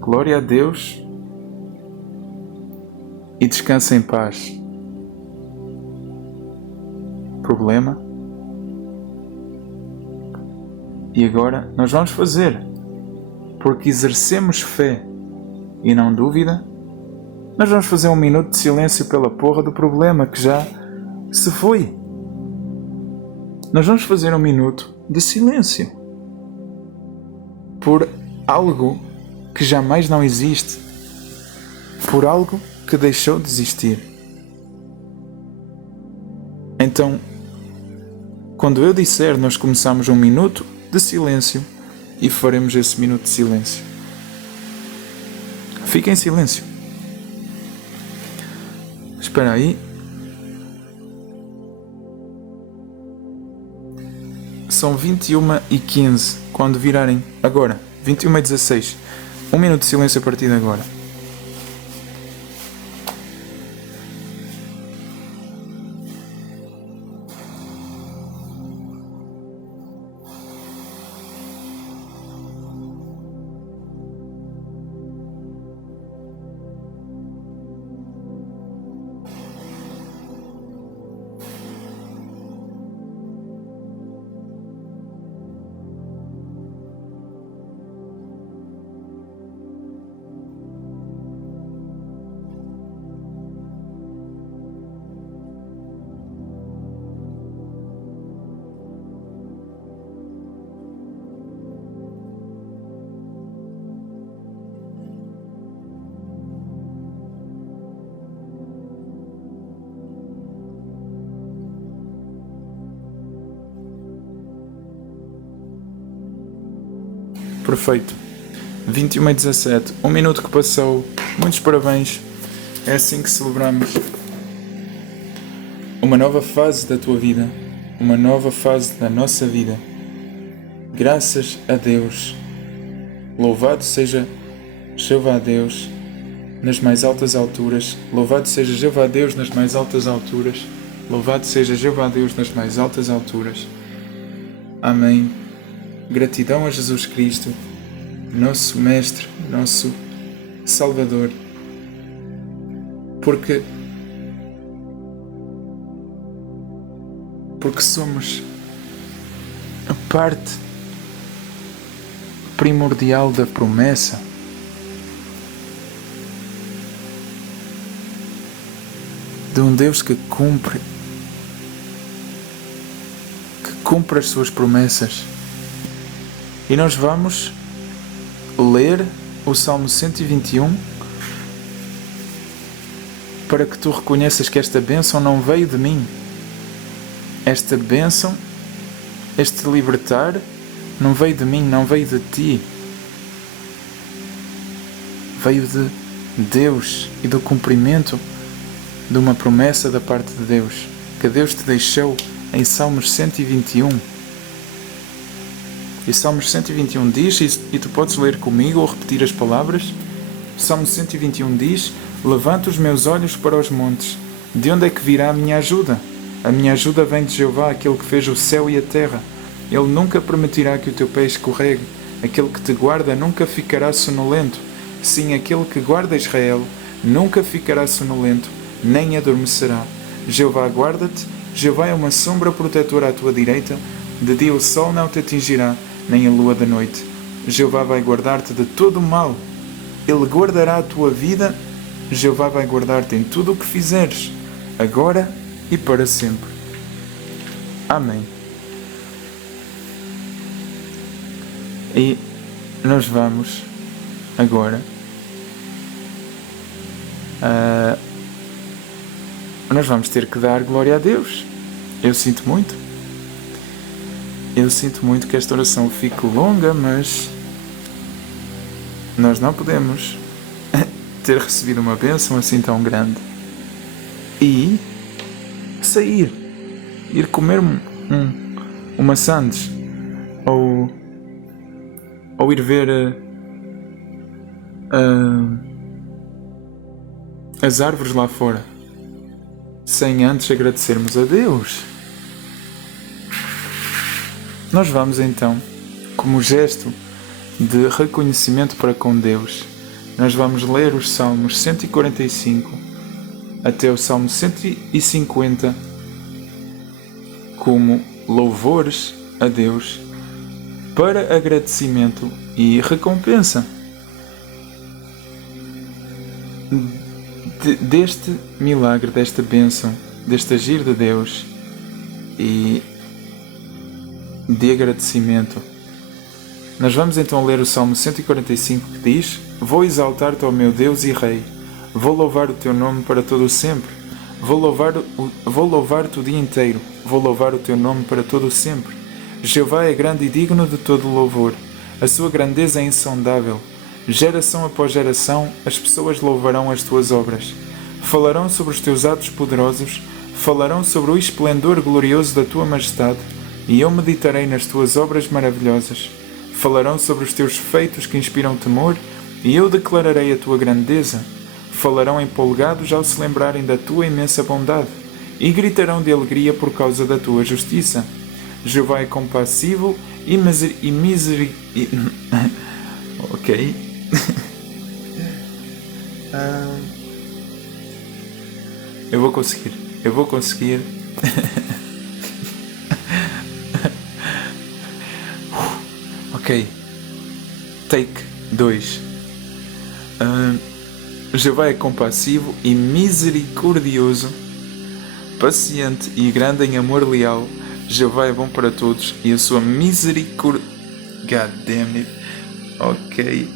Glória a Deus e descansa em paz. Problema. E agora nós vamos fazer, porque exercemos fé e não dúvida, nós vamos fazer 1 minuto de silêncio pela porra do problema que já se foi. Nós vamos fazer 1 minuto de silêncio por algo que jamais não existe, por algo que deixou de existir. Então, quando eu disser, nós começamos 1 minuto de silêncio e faremos esse minuto de silêncio. Fica em silêncio. Espera aí. São 21h15 quando virarem agora. 21h16. 1 minuto de silêncio a partir de agora. Perfeito. 21h17. 1 minuto que passou. Muitos parabéns. É assim que celebramos uma nova fase da tua vida. Uma nova fase da nossa vida. Graças a Deus. Louvado seja Jeová Deus nas mais altas alturas. Louvado seja Jeová Deus nas mais altas alturas. Louvado seja Jeová Deus nas mais altas alturas. Amém. Gratidão a Jesus Cristo, nosso Mestre, nosso Salvador, porque somos a parte primordial da promessa. De um Deus que cumpre as suas promessas. E nós vamos ler o Salmo 121 para que tu reconheças que esta bênção não veio de mim. Esta bênção, este libertar, não veio de mim, não veio de ti. Veio de Deus e do cumprimento de uma promessa da parte de Deus, que Deus te deixou em Salmos 121. E Salmos 121 diz, e tu podes ler comigo ou repetir as palavras. Salmo 121 diz: levanta os meus olhos para os montes. De onde é que virá a minha ajuda? A minha ajuda vem de Jeová, aquele que fez o céu e a terra. Ele nunca permitirá que o teu pé escorregue. Aquele que te guarda nunca ficará sonolento. Sim, aquele que guarda Israel nunca ficará sonolento, nem adormecerá. Jeová guarda-te, Jeová é uma sombra protetora à tua direita, de dia o sol não te atingirá, nem a lua da noite. Jeová vai guardar-te de todo o mal, Ele guardará a tua vida, Jeová vai guardar-te em tudo o que fizeres, agora e para sempre. Amém. E nós vamos agora nós vamos ter que dar glória a Deus. Eu sinto muito que esta oração fique longa, mas nós não podemos ter recebido uma bênção assim tão grande e sair, ir comer uma sandes ou ir ver as árvores lá fora sem antes agradecermos a Deus. Nós vamos então, como gesto de reconhecimento para com Deus, nós vamos ler os Salmos 145 até o Salmo 150 como louvores a Deus para agradecimento e recompensa deste milagre, desta bênção, deste agir de Deus e de agradecimento. Nós vamos então ler o Salmo 145 que diz: Vou exaltar-te, ó meu Deus e Rei, vou louvar o teu nome para todo o sempre, vou louvar-te o dia inteiro, vou louvar o teu nome para todo o sempre. Jeová é grande e digno de todo louvor, a sua grandeza é insondável. Geração após geração, as pessoas louvarão as tuas obras. Falarão sobre os teus atos poderosos, falarão sobre o esplendor glorioso da tua majestade, e eu meditarei nas tuas obras maravilhosas. Falarão sobre os teus feitos que inspiram temor, e eu declararei a tua grandeza. Falarão empolgados ao se lembrarem da tua imensa bondade, e gritarão de alegria por causa da tua justiça. Jeová é compassivo e Ok. Eu vou conseguir. Ok. Take 2. Jeová é compassivo e misericordioso, paciente e grande em amor leal. Jeová é bom para todos e a sua misericórdia... God damn it. Ok.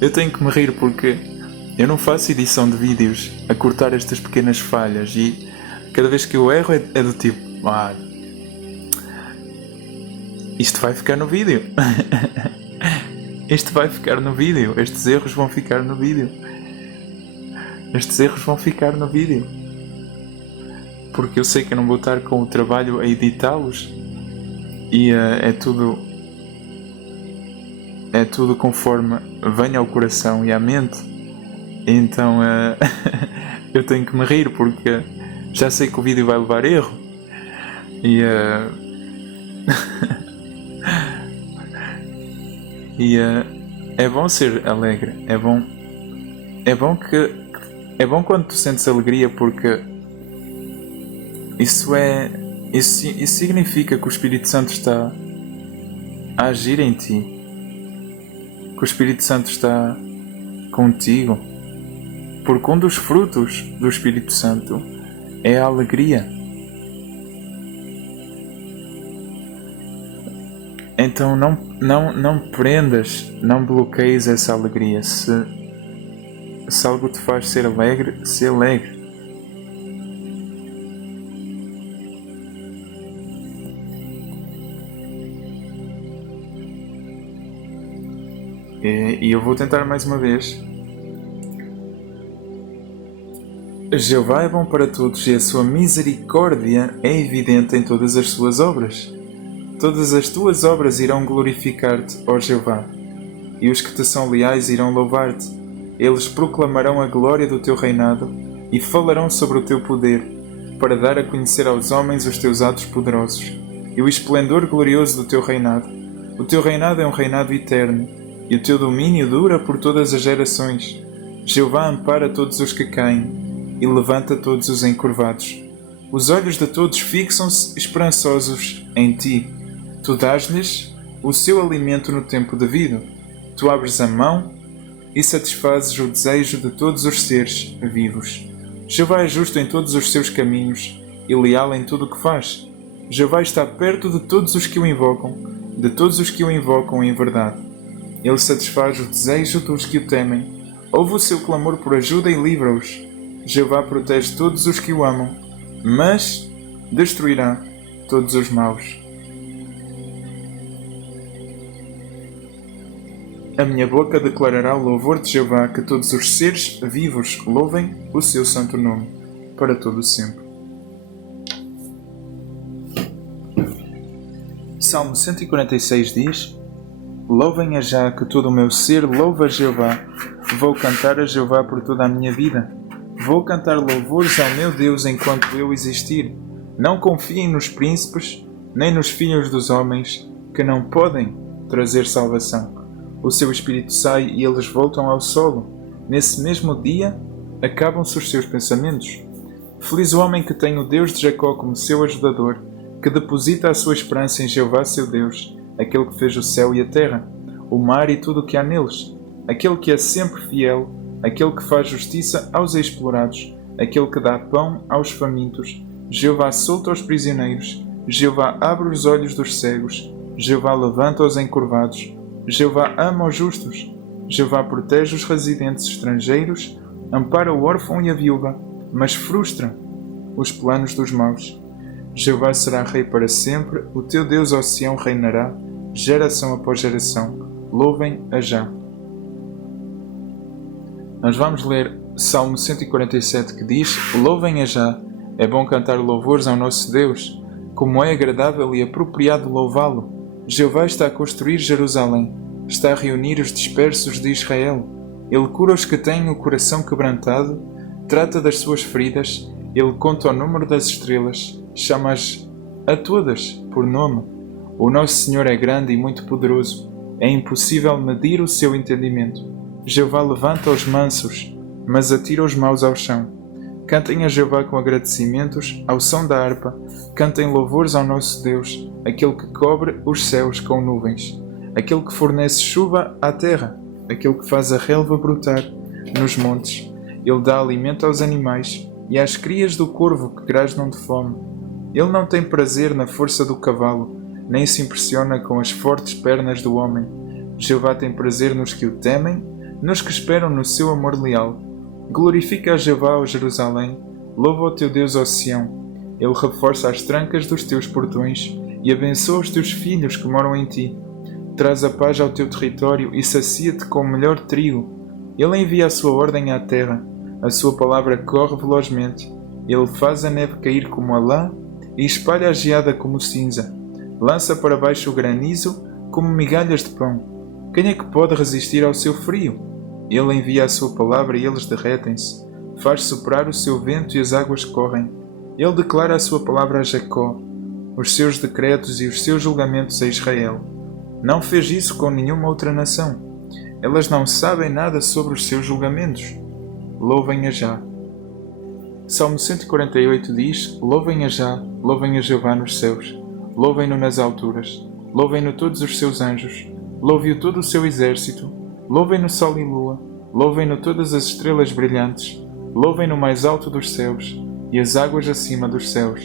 Eu tenho que me rir porque eu não faço edição de vídeos a cortar estas pequenas falhas e cada vez que eu erro é do tipo... isto vai ficar no vídeo. Isto vai ficar no vídeo. Estes erros vão ficar no vídeo. Porque eu sei que eu não vou estar com o trabalho a editá-los e é tudo conforme venha ao coração e à mente. Então eu tenho que me rir porque já sei que o vídeo vai levar erro e é bom ser alegre, é bom quando tu sentes alegria, porque isso significa que o Espírito Santo está a agir em ti, que o Espírito Santo está contigo, porque um dos frutos do Espírito Santo é a alegria. Então não prendas, não bloqueies essa alegria. Se algo te faz ser alegre, se alegre. E eu vou tentar mais uma vez. Jeová é bom para todos e a sua misericórdia é evidente em todas as suas obras. Todas as tuas obras irão glorificar-te, ó Jeová, e os que te são leais irão louvar-te. Eles proclamarão a glória do teu reinado e falarão sobre o teu poder, para dar a conhecer aos homens os teus atos poderosos. e o esplendor glorioso do teu reinado. O teu reinado é um reinado eterno, e o teu domínio dura por todas as gerações. Jeová ampara todos os que caem, e levanta todos os encurvados. Os olhos de todos fixam-se esperançosos em ti. Tu dás-lhes o seu alimento no tempo devido. Tu abres a mão e satisfazes o desejo de todos os seres vivos. Jeová é justo em todos os seus caminhos e leal em tudo o que faz. Jeová está perto de todos os que o invocam, de todos os que o invocam em verdade. Ele satisfaz o desejo dos que o temem. Ouve o seu clamor por ajuda e livra-os. Jeová protege todos os que o amam, mas destruirá todos os maus. A minha boca declarará o louvor de Jeová, que todos os seres vivos louvem o seu santo nome, para todo o sempre. Salmo 146 diz: Louvem a já, que todo o meu ser louva a Jeová. Vou cantar a Jeová por toda a minha vida. Vou cantar louvores ao meu Deus enquanto eu existir. Não confiem nos príncipes, nem nos filhos dos homens, que não podem trazer salvação. O seu espírito sai e eles voltam ao solo. Nesse mesmo dia, acabam-se os seus pensamentos. Feliz o homem que tem o Deus de Jacó como seu ajudador, que deposita a sua esperança em Jeová seu Deus, aquele que fez o céu e a terra, o mar e tudo o que há neles, aquele que é sempre fiel, aquele que faz justiça aos explorados, aquele que dá pão aos famintos. Jeová solta os prisioneiros, Jeová abre os olhos dos cegos, Jeová levanta os encurvados, Jeová ama os justos, Jeová protege os residentes estrangeiros, ampara o órfão e a viúva, mas frustra os planos dos maus. Jeová será rei para sempre, o teu Deus, ó Sião, reinará, geração após geração. Louvem a já. Nós vamos ler Salmo 147, que diz: Louvem a já, é bom cantar louvores ao nosso Deus, como é agradável e apropriado louvá-lo. Jeová está a construir Jerusalém, está a reunir os dispersos de Israel. Ele cura os que têm o coração quebrantado, trata das suas feridas, ele conta o número das estrelas, chama-as a todas por nome. O nosso Senhor é grande e muito poderoso, é impossível medir o seu entendimento. Jeová levanta os mansos, mas atira os maus ao chão. Cantem a Jeová com agradecimentos, ao som da harpa, cantem louvores ao nosso Deus, aquele que cobre os céus com nuvens, aquele que fornece chuva à terra, aquele que faz a relva brotar nos montes. Ele dá alimento aos animais e às crias do corvo que grasnam de fome. Ele não tem prazer na força do cavalo, nem se impressiona com as fortes pernas do homem. Jeová tem prazer nos que o temem, nos que esperam no seu amor leal. Glorifica a Jeová, ó Jerusalém, louva o teu Deus, ó Sião. Ele reforça as trancas dos teus portões e abençoa os teus filhos que moram em ti. Traz a paz ao teu território e sacia-te com o melhor trigo. Ele envia a sua ordem à terra, a sua palavra corre velozmente. Ele faz a neve cair como a lã e espalha a geada como cinza. Lança para baixo o granizo como migalhas de pão. Quem é que pode resistir ao seu frio? Ele envia a sua palavra e eles derretem-se. Faz soprar o seu vento e as águas correm. Ele declara a sua palavra a Jacó, os seus decretos e os seus julgamentos a Israel. Não fez isso com nenhuma outra nação. Elas não sabem nada sobre os seus julgamentos. Louvem a já. Salmo 148 diz: Louvem a já, louvem a Jeová nos céus, louvem-no nas alturas, louvem-no todos os seus anjos, louve-o todo o seu exército, louvem-no sol e lua, louvem-no todas as estrelas brilhantes, louvem-no mais alto dos céus e as águas acima dos céus.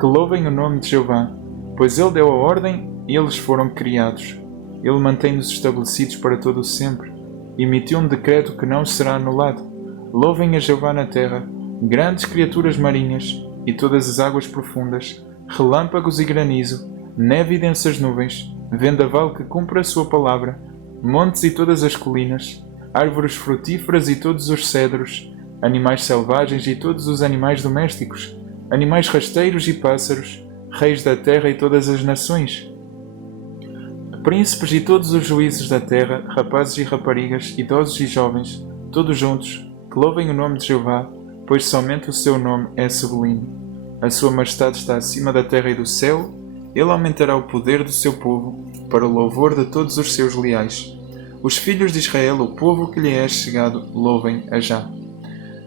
Que louvem o nome de Jeová, pois ele deu a ordem e eles foram criados. Ele mantém-nos estabelecidos para todo o sempre. Emitiu um decreto que não será anulado. Louvem a Jeová na terra, grandes criaturas marinhas e todas as águas profundas, relâmpagos e granizo, neve e densas nuvens, vendaval que cumpre a sua palavra, montes e todas as colinas, árvores frutíferas e todos os cedros, animais selvagens e todos os animais domésticos, animais rasteiros e pássaros, reis da terra e todas as nações, príncipes e todos os juízes da terra, rapazes e raparigas, idosos e jovens, todos juntos, que louvem o nome de Jeová, pois somente o seu nome é sublime. A sua majestade está acima da terra e do céu, Ele aumentará o poder do seu povo, para o louvor de todos os seus leais. Os filhos de Israel, o povo que lhe é chegado, louvem a Já.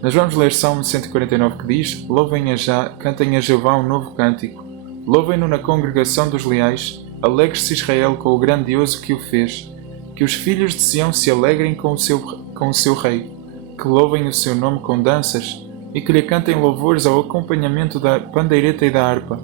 Nós vamos ler Salmo 149 que diz: Louvem a Já, cantem a Jeová um novo cântico. Louvem-no na congregação dos leais, alegre-se Israel com o grandioso que o fez. Que os filhos de Sião se alegrem com o seu rei, que louvem o seu nome com danças, e que lhe cantem louvores ao acompanhamento da pandeireta e da harpa,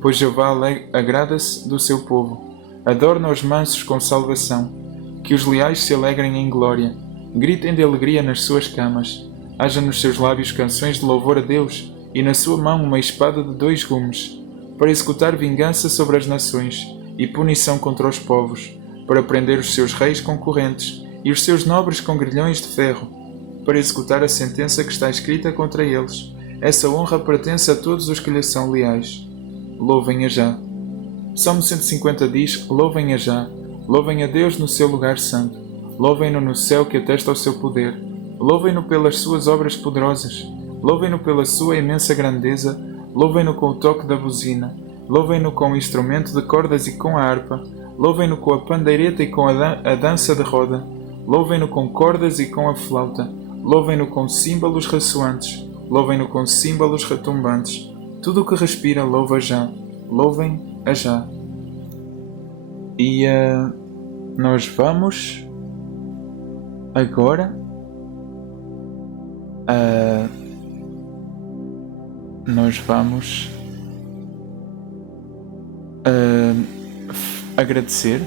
pois Jeová agrada-se do seu povo. Adorna os mansos com salvação. Que os leais se alegrem em glória, gritem de alegria nas suas camas. Haja nos seus lábios canções de louvor a Deus, e na sua mão uma espada de 2 gumes, para executar vingança sobre as nações, e punição contra os povos, para prender os seus reis concorrentes, e os seus nobres com grilhões de ferro, para executar a sentença que está escrita contra eles. Essa honra pertence a todos os que lhe são leais. Louvem a Já. Salmo 150 diz: Louvem a Já. Louvem a Deus no seu lugar santo. Louvem-no no céu que atesta o seu poder. Louvem-no pelas suas obras poderosas. Louvem-no pela sua imensa grandeza. Louvem-no com o toque da buzina. Louvem-no com o instrumento de cordas e com a harpa. Louvem-no com a pandeireta e com a dança de roda. Louvem-no com cordas e com a flauta. Louvem-no com símbolos ressoantes. Louvem-no com símbolos retumbantes. Tudo o que respira louva Já. Louvem a Já. E nós vamos agora agradecer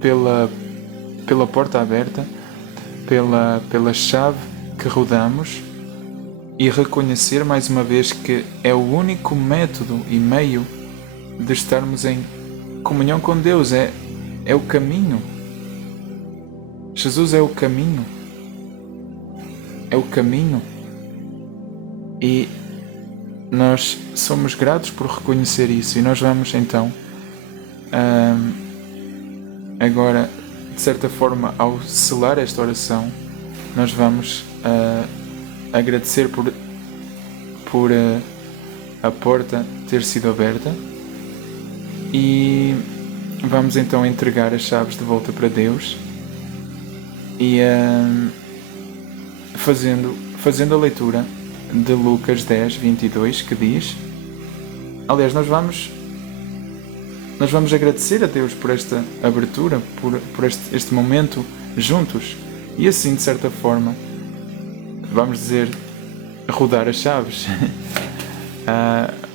pela porta aberta, pela chave que rodamos, e reconhecer mais uma vez que é o único método e meio de estarmos em comunhão com Deus, é o caminho. Jesus é o caminho. É o caminho. E nós somos gratos por reconhecer isso. E nós vamos então, agora, de certa forma, ao selar esta oração, nós vamos agradecer por a porta ter sido aberta, e vamos então entregar as chaves de volta para Deus, e fazendo a leitura de Lucas 10, 22, que diz, aliás, nós vamos agradecer a Deus por esta abertura, por este momento juntos, e assim, de certa forma, vamos dizer, rodar as chaves.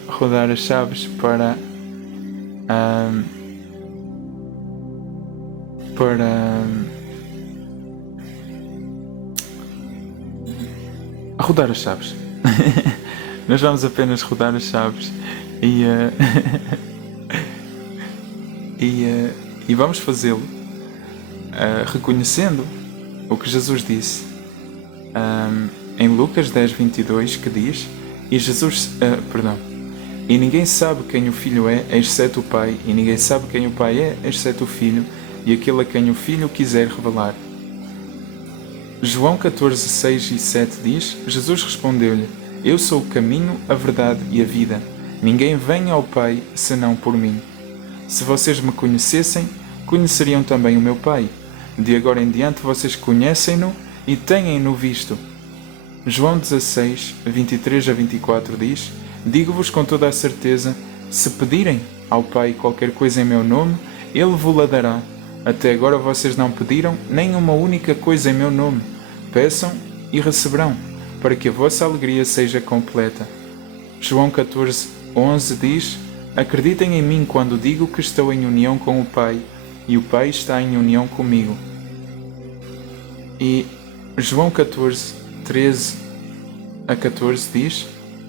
Rodar as chaves para rodar as chaves. Nós vamos apenas rodar as chaves e vamos fazê-lo reconhecendo o que Jesus disse em Lucas 10, 22, que diz: E ninguém sabe quem o Filho é, exceto o Pai, e ninguém sabe quem o Pai é, exceto o Filho, e aquele a quem o Filho quiser revelar. João 14, 6 e 7 diz: Jesus respondeu-lhe: Eu sou o caminho, a verdade e a vida. Ninguém vem ao Pai senão por mim. Se vocês me conhecessem, conheceriam também o meu Pai. De agora em diante vocês conhecem-no e têm-no visto. João 16, 23 a 24 diz: Digo-vos com toda a certeza, se pedirem ao Pai qualquer coisa em meu nome, Ele vos-la dará. Até agora vocês não pediram nem uma única coisa em meu nome. Peçam e receberão, para que a vossa alegria seja completa. João 14, 11 diz: Acreditem em mim quando digo que estou em união com o Pai, e o Pai está em união comigo. E João 14, 13 a 14 diz: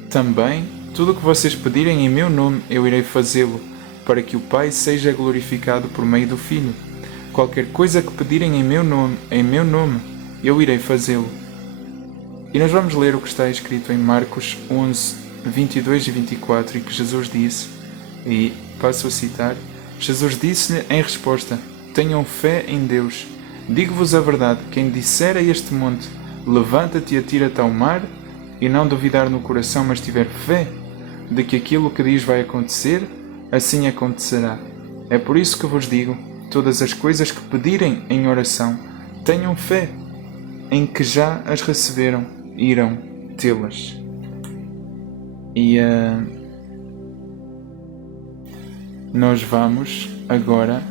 Também, tudo o que vocês pedirem em meu nome, eu irei fazê-lo, para que o Pai seja glorificado por meio do Filho. Qualquer coisa que pedirem em meu nome, eu irei fazê-lo. E nós vamos ler o que está escrito em Marcos 11, 22 e 24, e que Jesus disse, e passo a citar: Jesus disse-lhe em resposta: Tenham fé em Deus. Digo-vos a verdade, quem disser a este monte: Levanta-te e atira-te ao mar, e não duvidar no coração, mas tiver fé de que aquilo que diz vai acontecer, assim acontecerá. É por isso que vos digo, todas as coisas que pedirem em oração, tenham fé em que já as receberam e irão tê-las. E nós vamos agora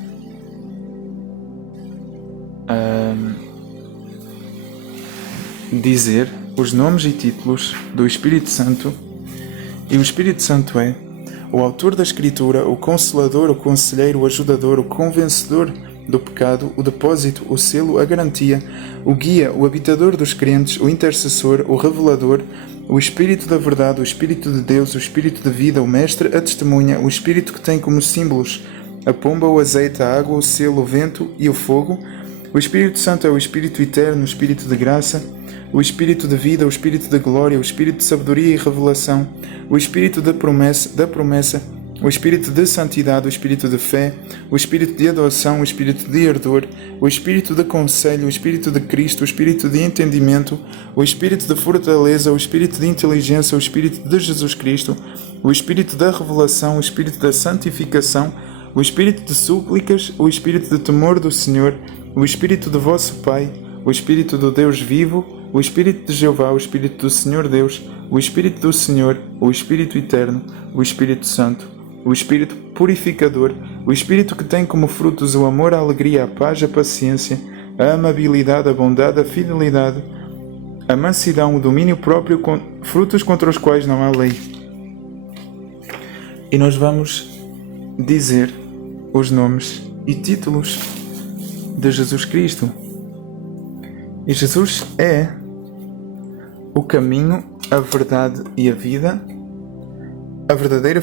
dizer os nomes e títulos do Espírito Santo. E o Espírito Santo é o autor da Escritura, o Consolador, o Conselheiro, o Ajudador, o Convencedor do pecado, o depósito, o selo, a garantia, o guia, o habitador dos crentes, o intercessor, o revelador, o Espírito da verdade, o Espírito de Deus, o Espírito de vida, o Mestre, a testemunha, o Espírito que tem como símbolos a pomba, o azeite, a água, o selo, o vento e o fogo. O Espírito Santo é o Espírito eterno, o Espírito de graça, o Espírito de vida, o Espírito de glória, o Espírito de sabedoria e revelação, o Espírito da promessa, o Espírito de santidade, o Espírito de fé, o Espírito de adoção, o Espírito de ardor, o Espírito de conselho, o Espírito de Cristo, o Espírito de entendimento, o Espírito de fortaleza, o Espírito de inteligência, o Espírito de Jesus Cristo, o Espírito da revelação, o Espírito da santificação, o Espírito de súplicas, o Espírito de temor do Senhor, o Espírito de vosso Pai, o Espírito do Deus vivo, o Espírito de Jeová, o Espírito do Senhor Deus, o Espírito do Senhor, o Espírito eterno, o Espírito Santo, o Espírito purificador, o Espírito que tem como frutos o amor, a alegria, a paz, a paciência, a amabilidade, a bondade, a fidelidade, a mansidão, o domínio próprio, frutos contra os quais não há lei. E nós vamos dizer os nomes e títulos de Jesus Cristo. E Jesus é o caminho, a verdade e a vida, a verdadeira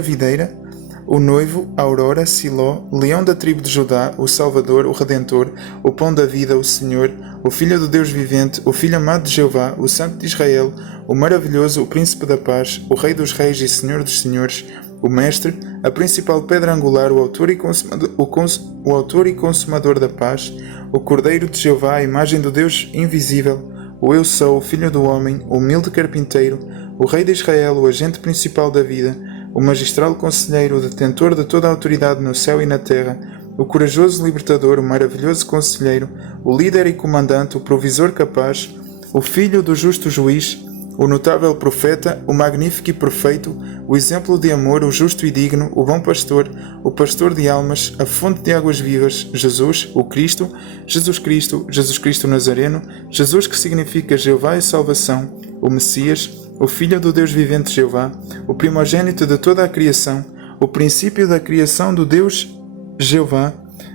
videira, o noivo, a aurora, Siló, leão da tribo de Judá, o Salvador, o Redentor, o pão da vida, o Senhor, o Filho do Deus vivente, o Filho amado de Jeová, o Santo de Israel, o maravilhoso, o Príncipe da paz, o Rei dos reis e Senhor dos senhores, o Mestre, a principal pedra angular, o autor e consumador da paz, o Cordeiro de Jeová, a imagem do Deus invisível, o Eu Sou, o Filho do Homem, o humilde carpinteiro, o Rei de Israel, o agente principal da vida, o magistral conselheiro, o detentor de toda a autoridade no céu e na terra, o corajoso libertador, o maravilhoso conselheiro, o líder e comandante, o provisor capaz, o filho do justo juiz, o notável profeta, o magnífico e perfeito, o exemplo de amor, o justo e digno, o bom pastor, o pastor de almas, a fonte de águas vivas, Jesus, o Cristo, Jesus Cristo Nazareno, Jesus que significa Jeová é salvação, o Messias, o Filho do Deus vivente Jeová, o primogênito de toda a criação, o princípio da criação do Deus Jeová,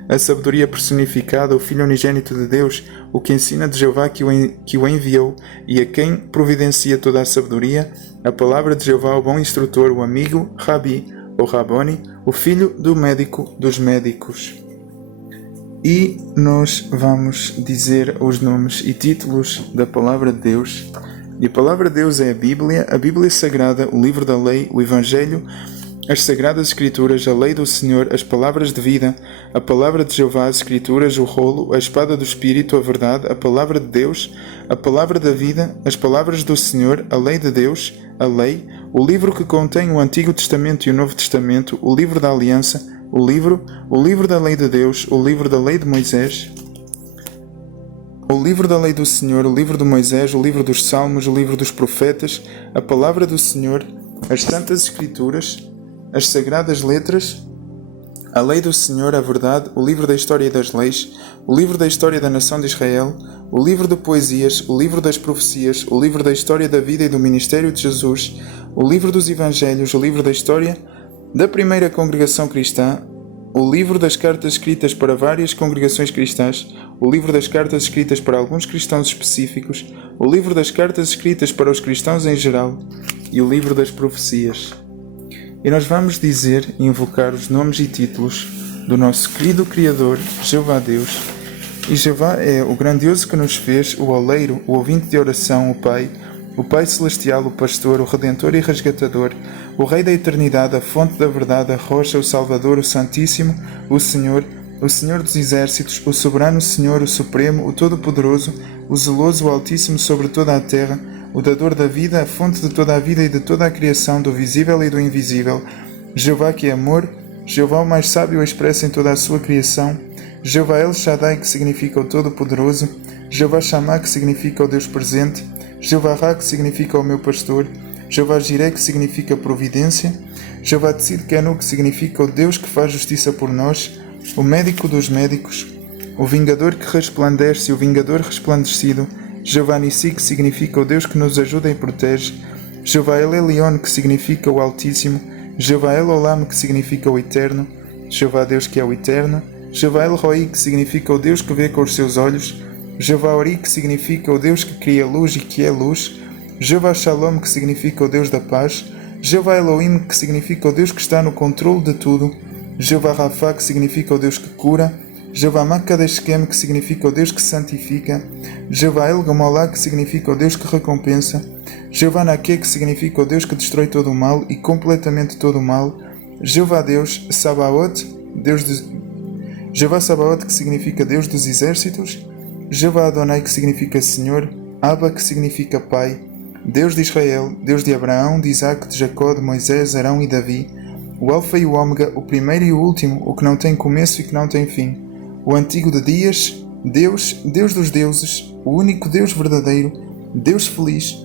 a sabedoria personificada, o Filho unigênito de Deus, o que ensina de Jeová que o enviou e a quem providencia toda a sabedoria, a palavra de Jeová, o bom instrutor, o amigo, Rabi, ou Raboni, o filho do médico dos médicos. E nós vamos dizer os nomes e títulos da Palavra de Deus. E a Palavra de Deus é a Bíblia Sagrada, o livro da lei, o Evangelho, as Sagradas Escrituras, a lei do Senhor, as palavras de vida, a palavra de Jeová, as Escrituras, o rolo, a espada do Espírito, a verdade, a palavra de Deus, a palavra da vida, as palavras do Senhor, a lei de Deus, a lei, o livro que contém o Antigo Testamento e o Novo Testamento, o livro da aliança, o livro da lei de Deus, o livro da lei de Moisés, o livro da lei do Senhor, o livro de Moisés, o livro dos Salmos, o livro dos profetas, a palavra do Senhor, as Santas Escrituras, as Sagradas Letras, a lei do Senhor, a verdade, o livro da história e das leis, o livro da história da nação de Israel, o livro de poesias, o livro das profecias, o livro da história da vida e do ministério de Jesus, o livro dos evangelhos, o livro da história da primeira congregação cristã, o livro das cartas escritas para várias congregações cristãs, o livro das cartas escritas para alguns cristãos específicos, o livro das cartas escritas para os cristãos em geral e o livro das profecias. E nós vamos dizer e invocar os nomes e títulos do nosso querido Criador, Jeová Deus. E Jeová é o grandioso que nos fez, o oleiro, o ouvinte de oração, o Pai celestial, o pastor, o redentor e resgatador, o Rei da eternidade, a fonte da verdade, a rocha, o Salvador, o Santíssimo, o Senhor dos exércitos, o soberano Senhor, o Supremo, o Todo-Poderoso, o zeloso, o Altíssimo sobre toda a terra, o dador da vida, a fonte de toda a vida e de toda a criação, do visível e do invisível. Jeová que é amor, Jeová o mais sábio expresso em toda a sua criação, Jeová El Shaddai, que significa o Todo-Poderoso, Jeová Shammah, que significa o Deus presente, Jeová Ra, que significa o meu pastor, Jeová Jireh, que significa providência, Jeová Tzidkenu, que significa o Deus que faz justiça por nós, o médico dos médicos, o vingador que resplandece e o vingador resplandecido, Jeová Nissi, que significa o Deus que nos ajuda e protege, Jeová El Elyon, que significa o Altíssimo, Jeová El Olam, que significa o Eterno, Jeová Deus que é o Eterno, Jeová El Roi, que significa o Deus que vê com os seus olhos, Jeová Ori, que significa o Deus que cria luz e que é luz, Jeová Shalom, que significa o Deus da paz, Jeová Elohim, que significa o Deus que está no controle de tudo, Jeová Rafa, que significa o Deus que cura, Jeová Makadeshkem, que significa o Deus que santifica, Jeová El Gamolá, que significa o Deus que recompensa, Jeová Naque, que significa o Deus que destrói todo o mal e completamente todo o mal, Jeová Deus Sabaoth, Jeová Sabaoth, que significa Deus dos exércitos, Jeová Adonai, que significa Senhor, Abba, que significa Pai, Deus de Israel, Deus de Abraão, de Isaac, de Jacó, de Moisés, Arão e Davi, o Alfa e o Ômega, o primeiro e o último, o que não tem começo e que não tem fim, o antigo de dias, Deus, Deus dos deuses, o único Deus verdadeiro, Deus feliz,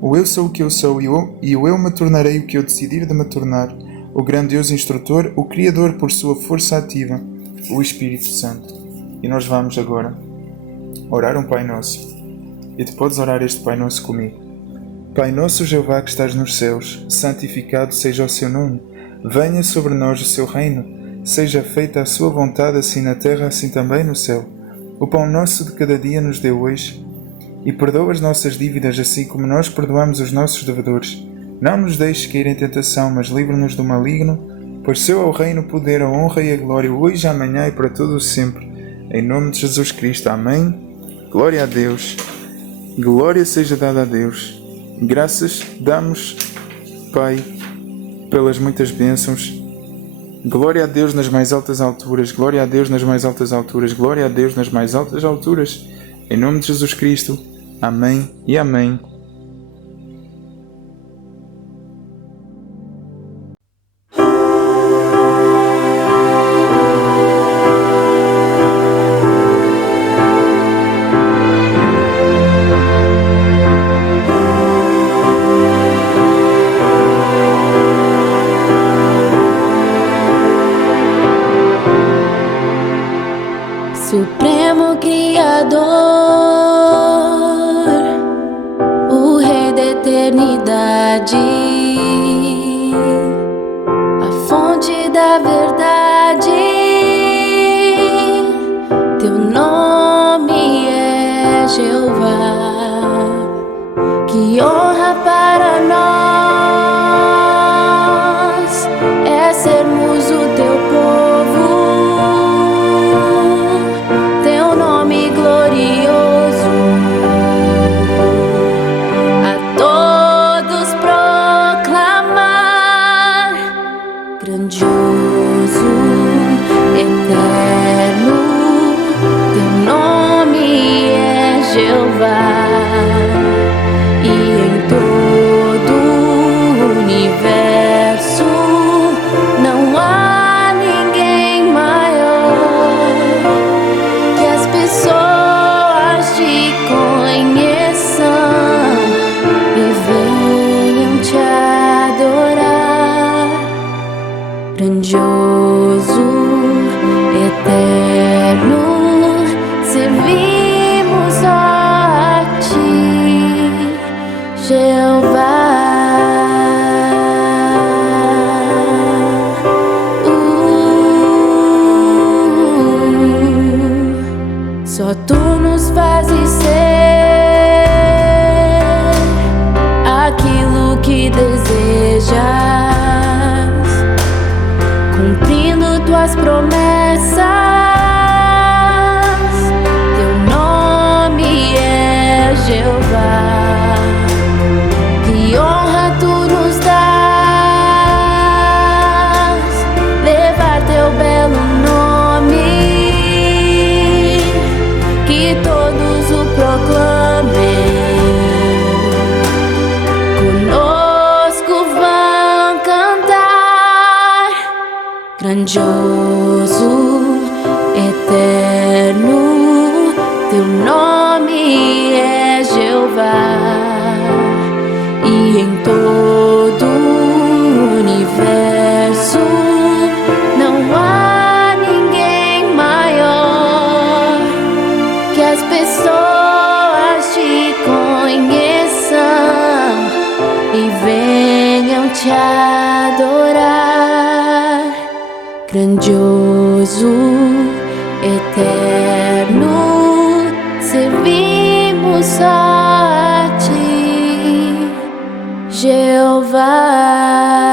o eu sou o que eu sou e o eu me tornarei o que eu decidir de me tornar, o grande Deus instrutor, o Criador por sua força ativa, o Espírito Santo. E nós vamos agora orar um Pai Nosso. E tu podes orar este Pai Nosso comigo. Pai Nosso Jeová que estás nos céus, santificado seja o seu nome. Venha sobre nós o seu reino. Seja feita a sua vontade, assim na terra, assim também no céu. O pão nosso de cada dia nos dê hoje. E perdoa as nossas dívidas, assim como nós perdoamos os nossos devedores. Não nos deixes cair em tentação, mas livra-nos do maligno, pois seu é o reino, o poder, a honra e a glória, hoje, amanhã e para todos sempre. Em nome de Jesus Cristo. Amém. Glória a Deus. Glória seja dada a Deus. Graças damos, Pai, pelas muitas bênçãos. Glória a Deus nas mais altas alturas. Glória a Deus nas mais altas alturas. Glória a Deus nas mais altas alturas. Em nome de Jesus Cristo. Amém e amém. Supremo Criador, o Rei da eternidade, a fonte da verdade, teu nome é Jeová, que honra para nós é sermos o teu povo. Grandioso, eterno, teu nome é Jeová, e em todo o universo não há ninguém maior, que as pessoas te conheçam e venham te adorar. Grandioso, eterno, servimos a ti, Jeová. Só tu nos fazes ser aquilo que desejas, cumprindo tuas promessas. Teu nome é Jeová, que honra tu nos dás, levar teu belo nome, que todos o proclamem. grandioso, eterno, teu nome é Jeová, e em todo o universo não há ninguém maior. Que as pessoas te conheçam e venham te adorar. Grandioso, eterno, servimos só a ti, Jeová.